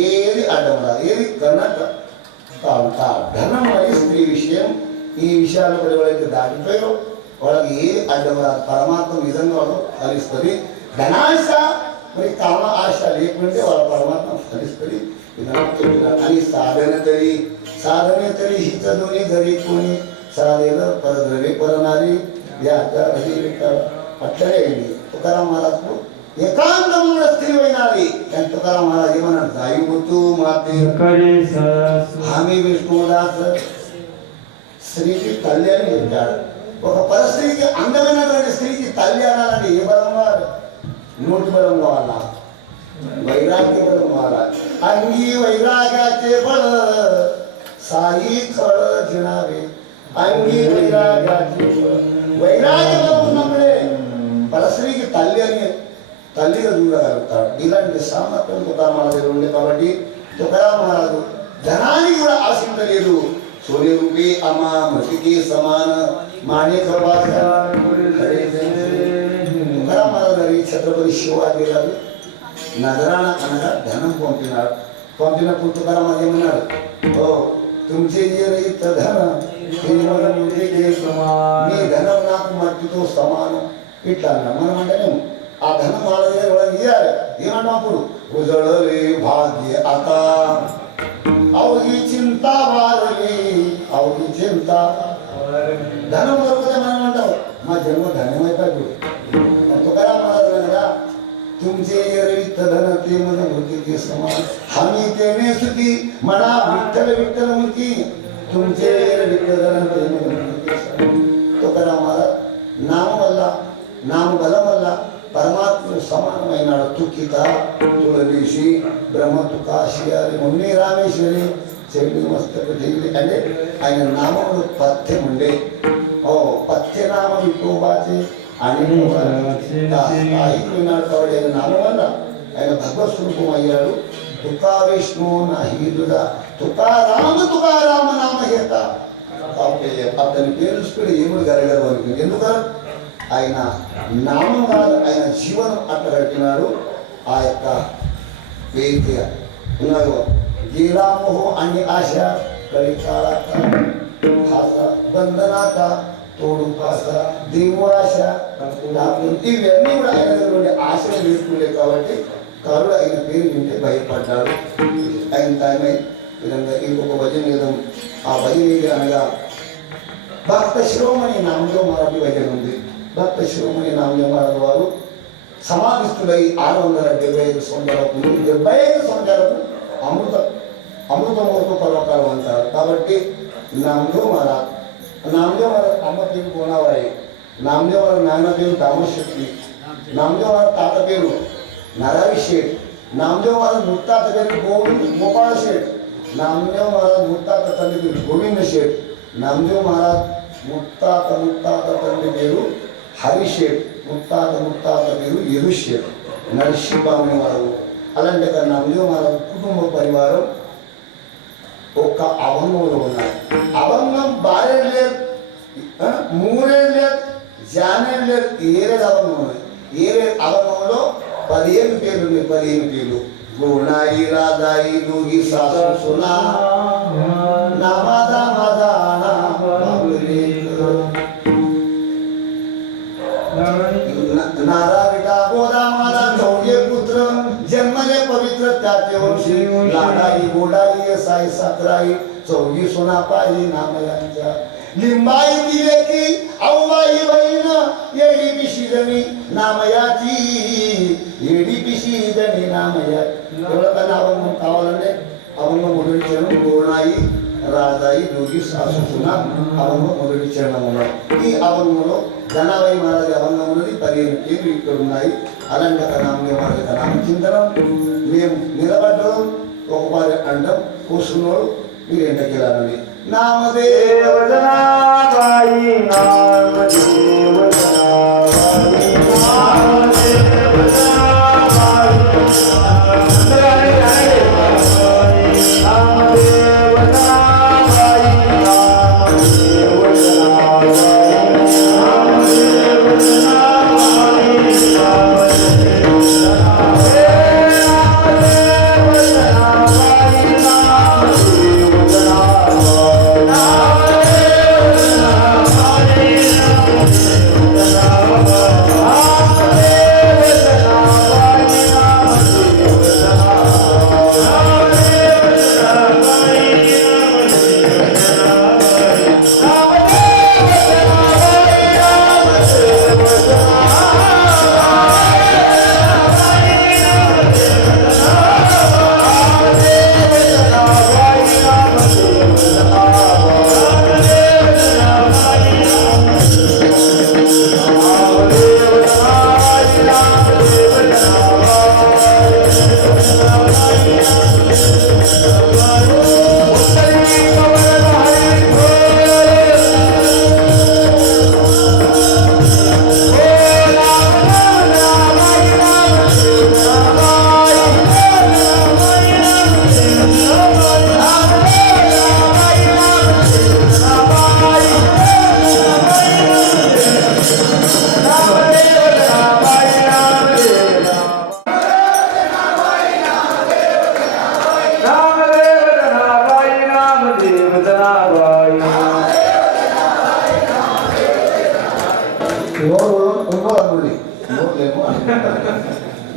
ఏది అడ్డం రాదు. ఏది కనక కాంత ధనం మరి స్త్రీ విషయం. ఈ విషయాలు కూడా ఎవరైతే దాటిపోయారో వాళ్ళకి ఏది అడ్డం రాదు. పరమాత్మ నిజంగా వాళ్ళు ఫలిస్తుంది. ధనాశ మరి కామ ఆశ లేకుంటే వాళ్ళ పరమాత్మ ఫలిస్తుంది. అని సాధన తరి హితధుని ధరికుని సాధన పరద్రవి పరనారి వ్యాధి అట్లనే తుకారాం మహారాజు ఏకాంతంలో స్థిరమైనది. తుకారాం మహారాజు ఏమన్నాడు? దాయిబుతూ మాతే హామీ విష్ణుదాస్ స్త్రీకి తల్లి అని చెప్పాడు. ఒక పరిస్థితికి అందమైనటువంటి స్త్రీకి తల్లి అనాలంటే ఏ బలం కావాలి? నోటి బలం కావాలా? వైరాగ్య బలం కావాలా? అంగీ వైరాగ్యాचे बळ साई खळ जिणावे. అంగీ వైరాగ్యాचे వైరాగ్య బలం ఉన్నప్పుడే పరస్త్రీకి తల్లి అని తల్లిగా చూడగలుగుతాడు. ఇలాంటి సామర్థ్యం తుకారాం మహారాజు ఉండే కాబట్టి తుకారాం మహారాజు ధనానికి కూడా ఆశించలేదు. सोने रूपी अमा मृतिकी समान माने छत्रपति शिवाजी गाరు నగరాన అనగా ధనం పంపినాడు. పంపినప్పుడు తుకారాం ఏమన్నాడు? ఓ తుమ్చే ये रहित धन మీ ధనం నాకు మట్టితో సమానం ఇట్లా మనం అంటేనే ఆ ధనం వాళ్ళ దగ్గర వాళ్ళకి ఇవ్వాలి. ఏమన్నా అప్పుడు ఉజళలే భాగ్య అత అవగి చింత వారలి, అవగి చింత. ధనం దొరికితే మనం అంటాం మా జన్మ ధన్యమైపోయి. తుకారాం మహారాజు అనగా तुमचे रवित धन ते मन होते समान हामी तेने सुखी मना विठ्ठल विठ्ठल मुखी तुमचे रवित धन ते मन होते समान. తుకారాం మహారాజ్ నామం వల్ల నామ బలం వల్ల పరమాత్మ సమానమైనాడు. తుకిత తులసి బ్రహ్మ తుకాశియారి మున్ని రామేశ్వరి చెవి మస్తక దేవి అంటే ఆయన నామములు పథ్యం ఉండే. ఓ పథ్యనామం ఎక్కువ బాచి అని విన్నాడు కాబట్టి ఆయన నామం వల్ల ఆయన భగవత్ స్వరూపం అయ్యాడు. తుకా విష్ణు నహీదుడా తుకారామ తుకారామ నామహేత. అతని పేరు కూడా ఏముడు గరగరు అనుకుంది. ఎందుకని ఆయన నామం కాదు, ఆయన జీవనం అట్లా కట్టినాడు. ఆ యొక్క వేదిక ఉన్నాడు. గీలామోహో అన్ని ఆశ కలికాల భాష బంధనాక తోడు భాష దేవు ఆశ ఇవన్నీ కూడా ఆయన దగ్గర ఆశలు తీసుకుంటే కాబట్టి కారుడు ఆయన పేరు వింటే భయపడ్డాడు. ఆయన టైమే విధంగా ఇంకొక భజన విధం. ఆ భజన ఏది అనగా భక్త శిరోమణి నామంలో మరాఠీ భజన ఉంది. భక్త శిరోమణి నామంలో మరాఠీ వారు సమాధిస్తులై 675 సంవత్సరాలకు 75 సంవత్సరాలకు అమృతమూర్త పర్వకాలం అంటారు. కాబట్టి నామదేవ్ మహారాజ్ అమ్మ పేరు కోనాబాయి, నామదేవ్ వాళ్ళ నాన్న పేరు దామశక్తి, నామదేవ్ వాళ్ళ తాత పేరు నరావి షేట్, నామదేవ్ వాళ్ళ ముత్తాత పేరు గోపాల షేట్, నామదేవ్ మహారాజ్ ముత్తాత తండ్రి పేరు గోవింద షేట్, నామదేవ్ మహారాజ్ ముత్తాత తండ్రి పేరు హరి షేట్, ముత్తాత పేరు యదు షేట్, నరసింహబాబు వారు. అలాంటి నామదేవ్ మహారాజ్ కుటుంబ పరివారం ఒక్క అభంగంలో ఉన్నారు. అభంగం భార్య లేదు, మూడేళ్ళు లేదు, జానేళ్ళు లేదు, ఏరేడు అభంగం ఉన్నాయి. ఏరేడు అభంగంలో 15 పేర్లు ఉన్నాయి. 15 పేర్లు గుణాయి రాధాయి దూగి సాసు సునా నమదా మదాన नारा बेटा गोदा माला चौगे पुत्र जन्मले पवित्र त्याचे वंशी लाडाई गोडाई साई सातराई चौगी सोना पायी नामयांच्या लिंबाई दिले की अववाई बहीण येडी पिशीदनी नामयाची येडी पिशीदनी नामया एवढं का नाव कावालने अवंग मोदळी चरण गोणाई రాధాయి యోగి శాశ్వతున అవంగ మొదటి చరణంలో ఈ అవంగంలో ధనాబాయి మహారాజు అవంగం ఉన్నది 15 పేర్లు ఇక్కడ ఉన్నాయి. అలాంటి నామదేవ్ మహారాజు నామ చింతనం మేము నిలబడ్డం ఒక పారి అండం కూర్చున్నాడు మీరు ఎంటకి వెళ్ళాలని నామదేవ ధనాబాయి నామదేవ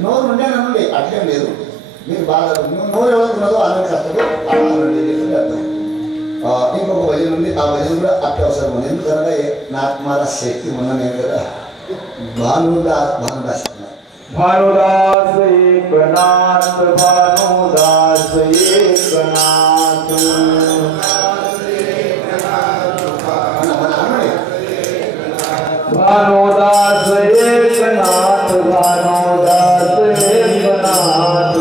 నోరు ఉండే నన్నుండి అట్లేం లేదు. మీరు బాగా నోరు ఎవరికి ఉన్నదో అలాగే కష్టపడి అర్థం. ఇంకొక భజన ఉంది, ఆ భజన కూడా అత్యవసరం ఉంది. ఎందుకనగా నాకు మన శక్తి ఉన్న నేను కదా భానుదాస్ भानुदास एकनाथ भानुदास एकनाथ भानुदास एकनाथ भानुदास एकनाथ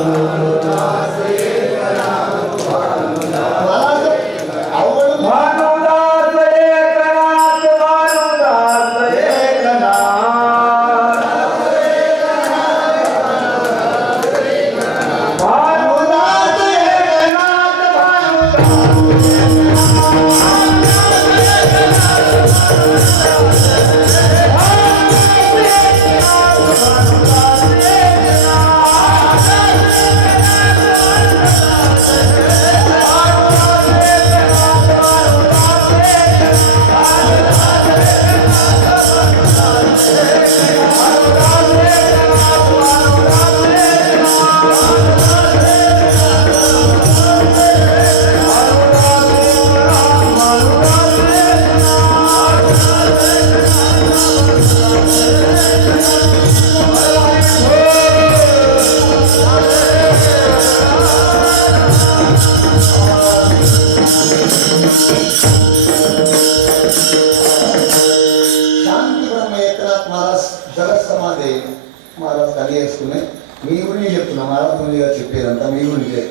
చేసుకున్నాయి. మీ గురించి చెప్తున్నా, మహారాజ్ ముందు గారు చెప్పేదంతా మీ గురించే.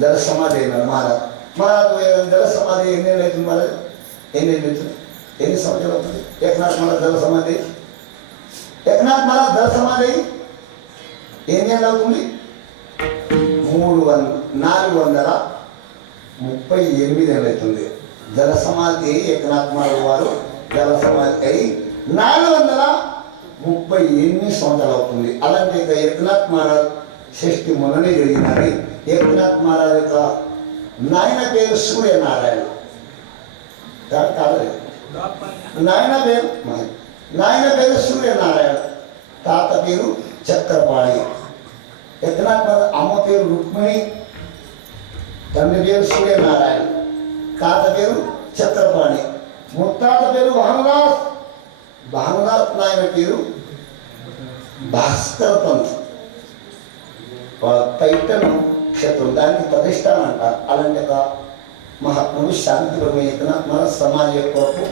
జల సమాధి అయినారు మహారాజ్. మహారాజ్ జల సమాధి ఎన్ని ఏళ్ళు అవుతుంది మహారాజ్? ఎన్ని ఏళ్ళు అవుతుంది? ఎన్ని సంవత్సరాలు అవుతుంది? ఏకనాథ్ మహారాజ్ జల సమాధి, ఏకనాథ్ మహారాజ్ జల సమాధి ఎన్ని ఏళ్ళు అవుతుంది? 438 ఏళ్ళు అవుతుంది. జల సమాధి ఏకనాథ్ మహారాజ్ వారు జల సమాధి అయి 438 సంవత్సరాలు అవుతుంది. అలాంటి ఇక ఏకనాథ్ మహారాజ్ షష్ఠి మొన్ననే జరిగినది. ఏకనాథ్ మహారాజ్ యొక్క నాయన పేరు సూర్యనారాయణ కాదు, నాయన పేరు సూర్యనారాయణ, తాత పేరు చక్రపాణి. ఏకనాథ్ మహారాజ్ అమ్మ పేరు రుక్మిణి, తండ్రి పేరు సూర్యనారాయణ, తాత పేరు చక్రపాణి, ముత్తాత పేరు భానుదాస్, భానుదాస్ నాయన పేరు భాస్కర్ పంత్. పైటను క్షేత్రం దానికి ప్రతిష్టానం అంట. అలాంటి ఒక మహాత్ముడు శాంతిపరమైన మన సమాజం కొరకు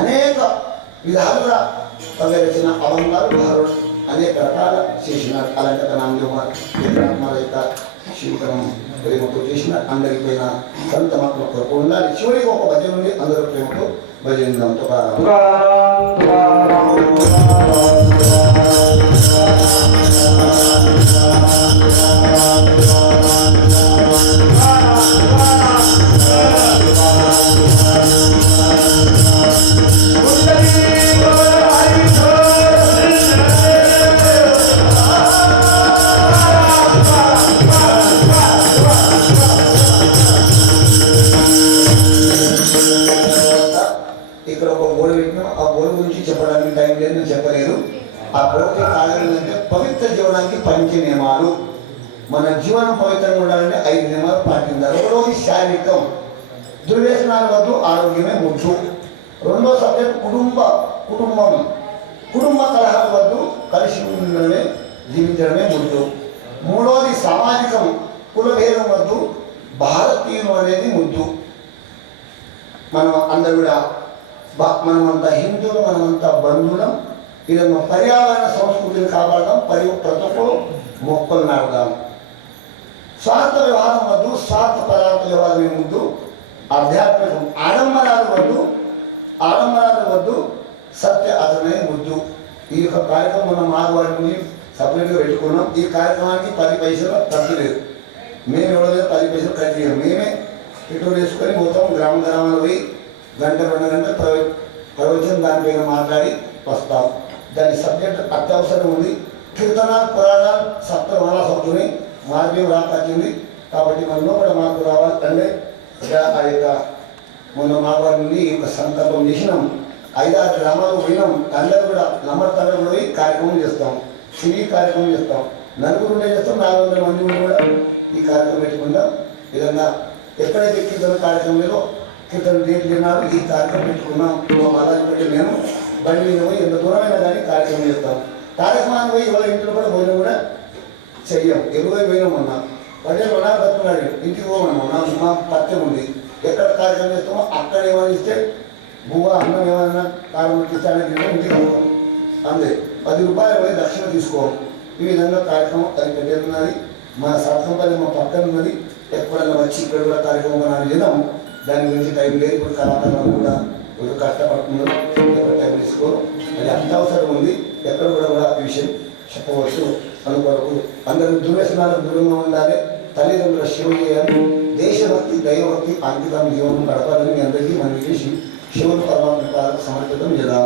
అనేక విధాలుగా విరచిన అలంకారు భారుడు అనేక రకాల చేసినారు. అలాంటి ఒక నామదేవ యొక్క శివకరం ప్రేమతో చేసిన అందరికి పైన సంత మక్కువ కొరకు ఉండాలి. చివరికి ఒక భజన ఉంది, అందరూ ప్రేమతో భజనంతో ఇక్కడ ఒక గోడ పెట్టినా, ఆ గోడ గురించి చెప్పడానికి టైం లేదు, నేను చెప్పలేదు. ఆ గోడకి కారణం ఏంటంటే పవిత్ర జీవనానికి 5 నియమాలు. మన జీవనం పవిత్రంగా ఉండాలంటే 5 నియమాలు పాటించాలి. ఒకరోజు శారీరకం, దుర్వ్యసనాల వద్దు, ఆరోగ్యమే ముద్దు. రెండో సబ్జెక్ట్ కుటుంబ కలహాల వద్దు, కలిసి ఉండడమే జీవించడమే ముద్దు. మూడోది సామాజికం, కులభేదం వద్దు, భారతీయులు అనేది ముద్దు. మనం అందరూ కూడా మనమంతా హిందువులు, మనమంతా బంధువులం. ఇది మన పర్యావరణ సంస్కృతిని కాపాడదాం, ప్రతి ఒక్కరు మొక్కలు నాటుదాం. స్వార్థ వ్యవహారం వద్దు, స్వార్థ పదార్థ వ్యవహారమే ముద్దు. ఆధ్యాత్మికం, ఆడంబరాలు వద్దు, సత్య అతనే ముద్దు. ఈ యొక్క కార్యక్రమం మనం మానవాడిని సపరేట్గా పెట్టుకున్నాం. ఈ కార్యక్రమానికి 10 పైసలు ఖర్చు లేదు. మేము ఎవరైనా 10 పైసలు ఖర్చు చేయం. మేమే పెట్రోల్ వేసుకొని మొత్తం గ్రామాలు పోయి గంట 2 గంటలు ప్రవచనం దానిపైన మాట్లాడి వస్తాం. దాని సబ్జెక్ట్ అత్యవసరం ఉంది. కీర్తనాలు, పురాణాలు, సప్తమాల సౌతుని మార్గం రాకొచ్చింది. కాబట్టి మనలో కూడా మార్పు రావాలంటే ఆ యొక్క మొన్న మావాడి నుండి ఈ యొక్క సంకల్పం చేసినాం. 5-6 గ్రామాలు పోయినాం. అందరూ కూడా నంబర్ తరగతి పోయి కార్యక్రమం చేస్తాం. సినీ కార్యక్రమం చేస్తాం. నలుగురు ఉండే చేస్తాం, 400 మంది ఉండి కూడా ఈ కార్యక్రమం పెట్టుకుంటాం. విధంగా ఎక్కడైతే కీర్తన కార్యక్రమంలో కీర్తన తిన్నారు, ఈ కార్యక్రమం పెట్టుకున్నాం. అలాగే పెట్టి నేను బండి మీద పోయి ఎంత దూరమైనా కానీ కార్యక్రమం చేస్తాం. కార్యక్రమాన్ని పోయి ఇవాళ ఇంట్లో కూడా భోజనం కూడా చెయ్యం. ఎరువై పోయినాం అన్నా పడే కొనాలి బతున్నాడు, ఇంటికి పోమన్నా మా పత్యం ఉంది. ఎక్కడ కార్యక్రమం చేస్తామో అక్కడ ఏమైనా ఇస్తే బువ్వ అన్నం ఏమైనా కారణం ఇస్తానని ఇంటికి వెళ్తాం. అంతే 10 రూపాయలు పోయి దక్షిణ తీసుకోవాలి. ఈ విధంగా కార్యక్రమం అది పెట్టేస్తున్నది. మా సత్సంపల్లి మా పక్కన ఉన్నది. ఎప్పుడన్నా వచ్చి ఇక్కడ కూడా కార్యక్రమం మనం చేద్దాం. దాని గురించి టైం లేదు. ఇప్పుడు కళాకారులు కూడా కొంచెం కష్టపడుతున్నారు. ఎక్కడ టైం తీసుకోరు, అది అత్యవసరం ఉంది. ఎక్కడ కూడా ఈ విషయం చెప్పవచ్చు. అనుకోరకు అందరూ దుర్వ్యసనాలకు దూరంగా ఉండాలి. తల్లిదండ్రుల శివ చేయాలి. దేశభక్తి, దైవభక్తి, అంకితం జీవనం గడపాలని మీ అందరికీ మనకి శివుడు పరమాత్మ సమర్పితం చేద్దాం.